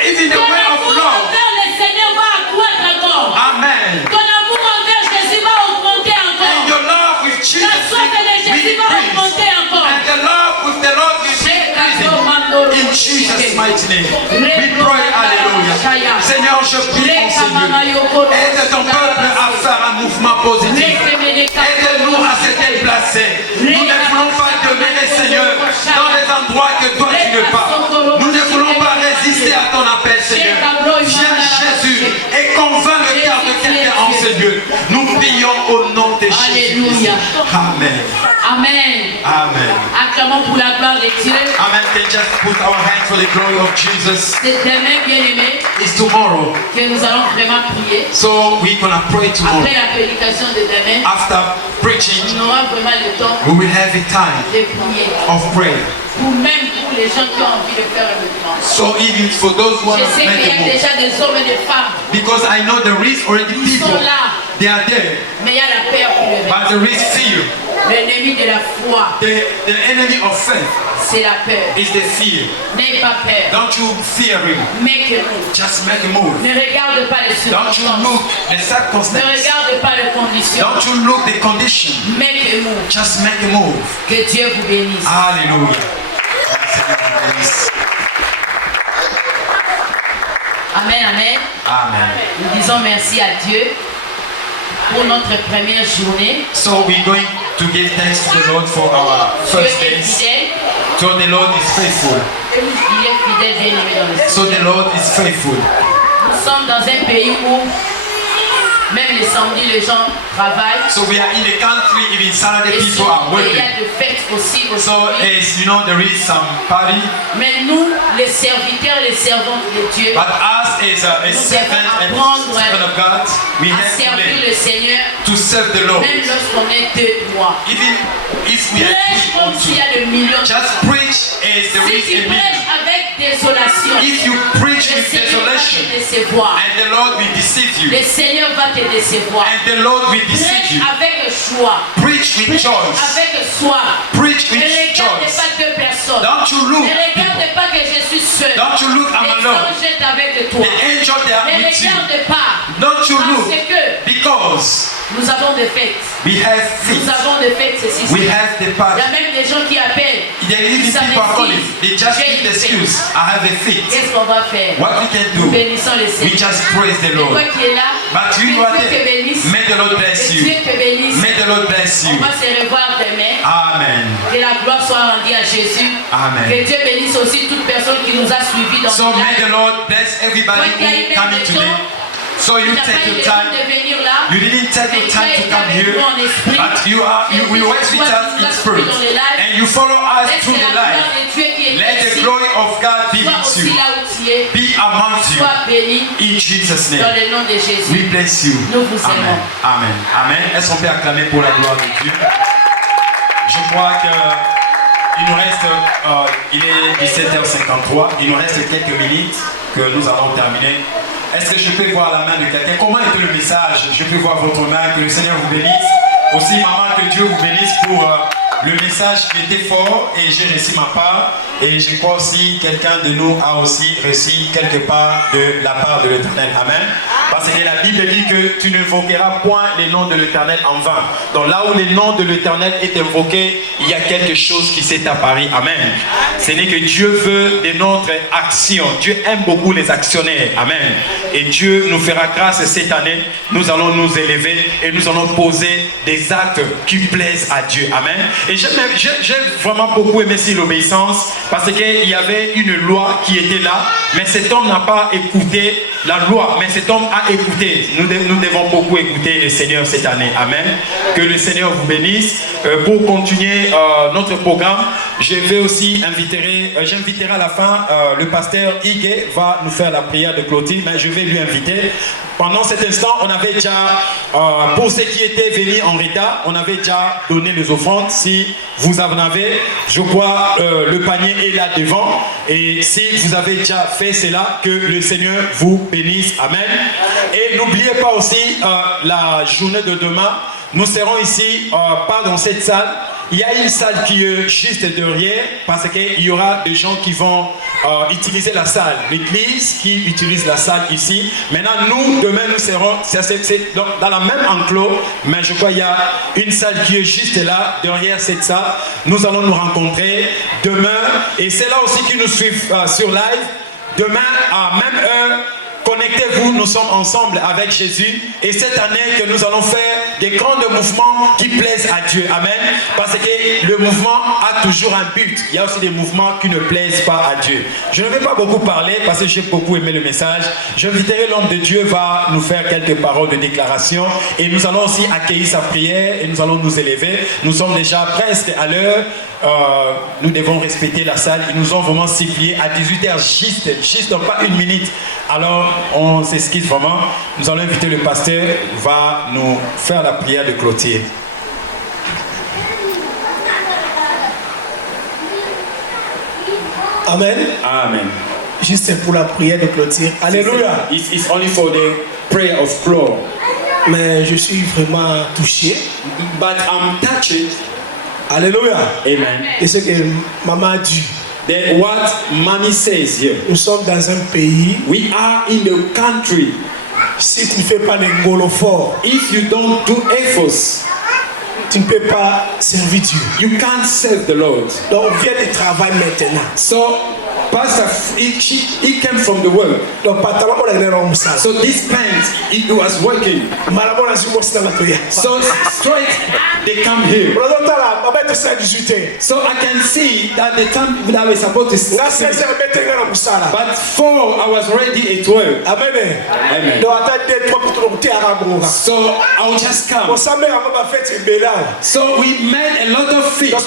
Even the Ton way of amour love. envers le Seigneur va accroître encore. Amen. Ton amour envers Jésus va augmenter And encore. your love with Jesus La soif de will Jésus va increase. augmenter encore. And the love with the Lord will be increasing. In Jesus' mighty name. We pray, alléluia. Seigneur, je prie en Seigneur. Aide ton peuple à faire un mouvement positif. Aide-nous à se déplacer. Nous ne voulons pas demeurer, Seigneur, dans les endroits que toi tu veux pas. Nous ne voulons pas résister à ton appel, Seigneur. Viens, Jésus, et convainc le cœur de quelqu'un en ce lieu. Nous prions au nom de Jésus. Alléluia. Amen. Amen. Amen. Acclamons pour la gloire de Dieu. Amen. Can just put our hands for the glory of Jesus. C'est demain, bien-aimé, It's tomorrow. que nous allons vraiment prier. So we're gonna pray tomorrow. Après la prédication de demain, After preaching, on aura vraiment le temps we will have a time de prier. of prayer. Ou même pour les gens qui ont envie de faire un mouvement. So even for those who want Je to sais make qu'il y a a move, déjà des hommes et des femmes, because I know there is already ils people, sont là, they are there, mais il y a la peur pour le but there is fear. L'ennemi de la foi, The enemy of faith c'est la peur. is the fear. N'aie pas peur. Don't you fear him. Make a move. Just make a move. Ne regarde pas les Don't you circonstances. look the Ne circumstances. regarde pas les conditions. Don't you look the condition. Make a move. Just make a move. Que Dieu vous bénisse. Hallelujah. Amen, amen. Amen. Nous disons merci à Dieu pour notre première journée. So we're going to give thanks to the Lord for our Dieu first est days. fidèle. So the Lord is faithful. Il est fidèle, bien aimé dans le So the Lord is faithful. Nous sommes dans un pays où même les samedis, les gens travaillent. So we are in the country, even Saturday Et people are il y working. a de fêtes aussi So aujourd'hui. as you know, there is some party. Mais nous, les serviteurs et les servantes de Dieu, But us as a servant and servant of God, we à have servir to le Seigneur, to serve the Lord. même lorsqu'on est 2-3. Even if we are Prêche three or comme s'il y two, a de millions. just preach as there Si is tu a prêches million. avec désolation, If you preach le with Seigneur va desolation, te décevoir. and the Lord will deceive you, Le Seigneur va te décevoir. and the Lord will deceive Prêche you, avec joie. preach with Prêche choice. avec soif. Preach Ne with regarde choice. pas deux personnes. Don't you Ne look, regarde people. pas que je suis seul. Don't you look, I'm Les alone. anges sont avec toi. The angel they are Ne with you. regarde pas. Don't you Parce look, que because nous avons des fêtes. we have Nous feet. avons des fêtes, ceci. We cela. have the Il y party. a même des gens qui appellent. There even Ils people are calling. s'investissent. They just J'ai need une excuse. fête. I have a feet. Qu'est-ce qu'on va faire? What we can Nous do, bénissons le we Seigneur. just praise the Et Lord. toi qui es là, But que you are Dieu te there. bénisse. May the Lord bless Que you. Dieu te bénisse. May the Lord bless On you. va se revoir demain. Amen. Que la gloire soit rendue à Jésus. Amen. Que Dieu bénisse aussi toute personne qui nous a suivis dans So le may the live. Lord bless everybody Toi qui as eu who même coming des today. gens, So tu you n'as take pas eu your le temps time. de venir là. You didn't take Mais your tu as time to été come here, but you went with us in spirit, and you follow us through the life. Let the glory of God be with you, be amongst you, in Jesus' name. We bless you. Amen. Amen. Amen. Est-ce qu'on peut acclamer pour la gloire de Dieu? Je crois qu'il nous reste, il est 17h53, il nous reste quelques minutes que nous allons terminer. Est-ce que je peux voir la main de quelqu'un? Comment était le message? Je peux voir votre main, que le Seigneur vous bénisse. Aussi, maman, que Dieu vous bénisse pour le message qui était fort et j'ai reçu ma part. Et je crois aussi quelqu'un de nous a aussi reçu quelque part de la part de l'Éternel. Amen. Parce que la Bible dit que tu n'invoqueras point les noms de l'Éternel en vain. Donc là où le nom de l'Éternel est invoqué, il y a quelque chose qui s'est apparu. Amen. Ce n'est que Dieu veut de notre action. Dieu aime beaucoup les actionnaires. Amen. Et Dieu nous fera grâce cette année. Nous allons nous élever et nous allons poser des actes qui plaisent à Dieu. Amen. Et j'ai vraiment beaucoup aimé l'obéissance parce qu'il y avait une loi qui était là, mais cet homme n'a pas écouté la loi, mais cet homme a écouté. Nous devons beaucoup écouter le Seigneur cette année. Amen. Que le Seigneur vous bénisse. Pour continuer notre programme, je vais aussi j'inviterai à la fin le pasteur Igué va nous faire la prière de clôture, mais je vais lui inviter. Pendant cet instant, on avait déjà, pour ceux qui étaient venus en retard, on avait déjà donné les offrandes. Si vous en avez, je crois le panier est là devant. Et si vous avez déjà fait cela, que le Seigneur vous bénisse. Amen. Et n'oubliez pas aussi la journée de demain. Nous serons ici, pas dans cette salle. Il y a une salle qui est juste derrière parce qu'il y aura des gens qui vont utiliser la salle. L'église qui utilise la salle ici. Maintenant, nous, demain, nous serons dans la même enclos, mais je crois qu'il y a une salle qui est juste là, derrière cette salle. Nous allons nous rencontrer demain. Et c'est là aussi qui nous suivent sur live. Demain, à même heure, connectez-vous, nous sommes ensemble avec Jésus. Et cette année que nous allons faire des grands mouvements qui plaisent à Dieu. Amen. Parce que le mouvement a toujours un but. Il y a aussi des mouvements qui ne plaisent pas à Dieu. Je ne vais pas beaucoup parler parce que j'ai beaucoup aimé le message. J'inviterai l'homme de Dieu va nous faire quelques paroles de déclaration. Et nous allons aussi accueillir sa prière et nous allons nous élever. Nous sommes déjà presque à l'heure. Nous devons respecter la salle. Ils nous ont vraiment sifflé à 18h juste pas une minute. Alors on s'excuse vraiment. Nous allons inviter le pasteur va nous faire la prière de clôture. Amen. Amen. Juste pour la prière de clôture. Alléluia. It's only for the prayer of floor. Mais je suis vraiment touché. But I'm touched. Alléluia. Amen. Et ce que maman a dit. Then what mommy says here. Nous sommes dans un pays. We are in the country. Si tu ne fais pas l'engolo fort, if you don't do efforts, tu ne peux pas servir Dieu. You can't serve the Lord. Donc on vient de travail maintenant. So Pastor, he came from the work. So this pants, it was working. So straight, they come here. So I can see that the time that I was supposed to start. But 4 I was ready at work. Amen. Amen. So I'll just come. So we made a lot of things.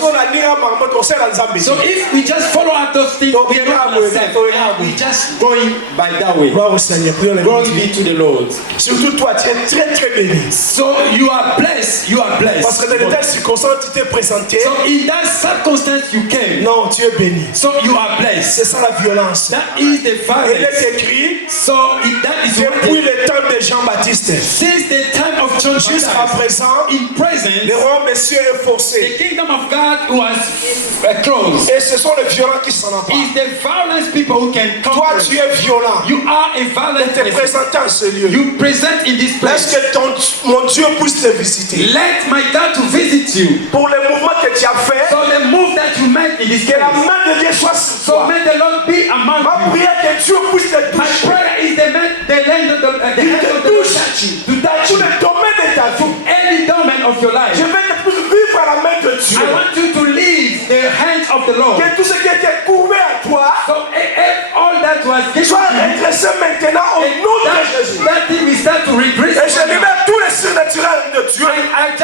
So if we just follow up those things, we just going by that way. Glory be to the Lord. Surtout toi, tu es très très béni. So you are blessed. You are blessed. Parce que dans de telles circonstances, tu t'es présenté. So in that circumstance you came. Non, tu es béni. So you are blessed. C'est ça la violence. That is the violence. Il est écrit. So that is depuis le temps de Jean-Baptiste. Since the time of John Baptist. Jusqu'à présent, in present, le royaume des cieux est forcé. The kingdom of God was closed. Et ce sont les violents qui s'en emparent. Is the violence people who can conquer. Toi, tu es violent. You are a violent person. Présenter en ce lieu. You present in this place. Laisse que mon Dieu puisse te visiter. Let my God to visit you. Pour le mouvement que tu as fait. So the move that you made in this place. Que la main de Dieu soit sur toi. So may the Lord be among Ma prière que Dieu puisse te toucher. My prayer is the hand of the Lord to touch tous les domaines de ta vie. Any domain of your life. Je veux que tu puisses vivre à la main de Dieu. I want you to leave the hands of the Lord. Que tout ce qui était couvé à toi. So all that was given soit redressé maintenant au nom de Jésus. That thing we start to redress. Et je libère tous les surnaturels de Dieu. I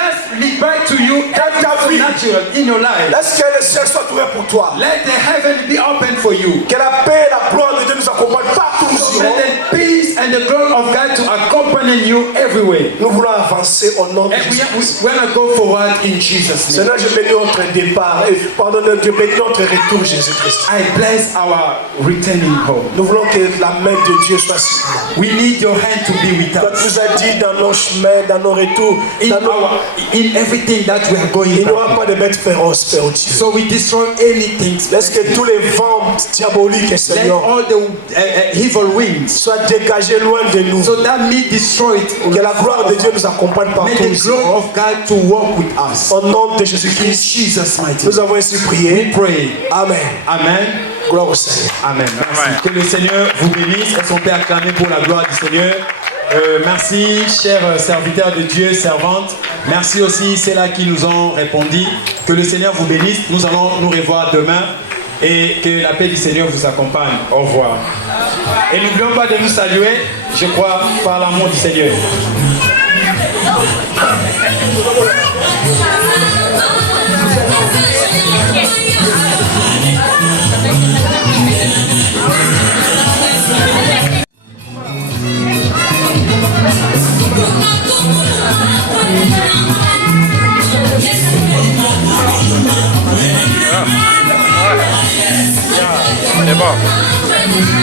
in your life. Laisse que le ciel soit ouvert pour toi. Let the heaven be open for you. Que la paix et la gloire de Dieu nous accompagnent partout où nous irons. Let the peace and the glory of God to accompany you everywhere. Nous voulons avancer au nom de And Jésus. we're going to go forward in Jesus' name. Seigneur, je bénis notre départ et pardonne Dieu, bénis notre retour, Jésus-Christ. I bless our returning home. Nous voulons que la main de Dieu soit sur nous. We need your hand to be with Quand us. nous a dit dans nos chemins, dans nos retours, In everything that we are going il n'y aura through. pas de bêtes féroces, Père Dieu. So we destroy anything. Laisse que tous les vents diaboliques, Let Seigneur, all the evil winds, soient dégagés loin de nous. so that me destroy it. Que la gloire de Dieu nous accompagne May partout où the nous glory irons. of God to walk with us. Au nom de In Jésus-Christ, Jesus' mighty nous name. avons ainsi We prié. pray. Amen. Amen. Gloire au Seigneur. Amen. Merci. Que le Seigneur vous bénisse. Est-ce qu'on peut acclamer pour la gloire du Seigneur? Merci, chers serviteurs de Dieu, servantes. Merci aussi ceux-là qui nous ont répondu. Que le Seigneur vous bénisse. Nous allons nous revoir demain et que la paix du Seigneur vous accompagne. Au revoir. Et n'oublions pas de nous saluer, je crois, par l'amour du Seigneur. C'est bon.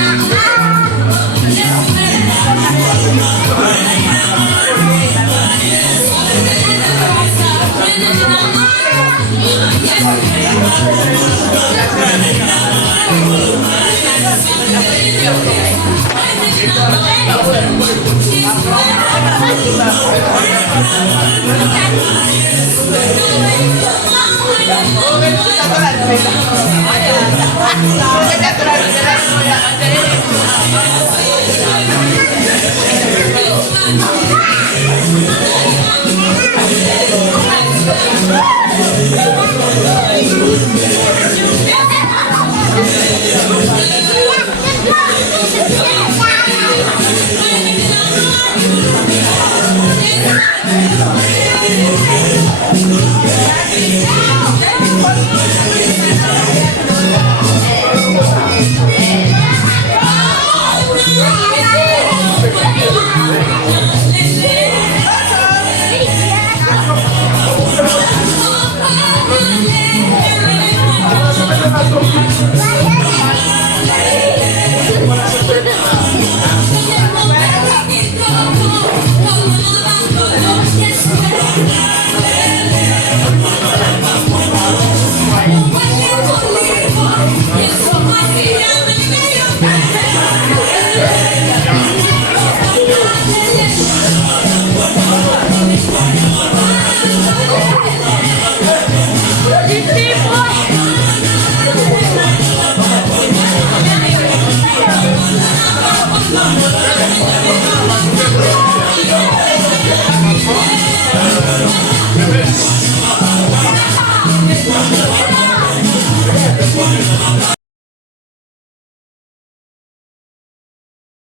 Thank you.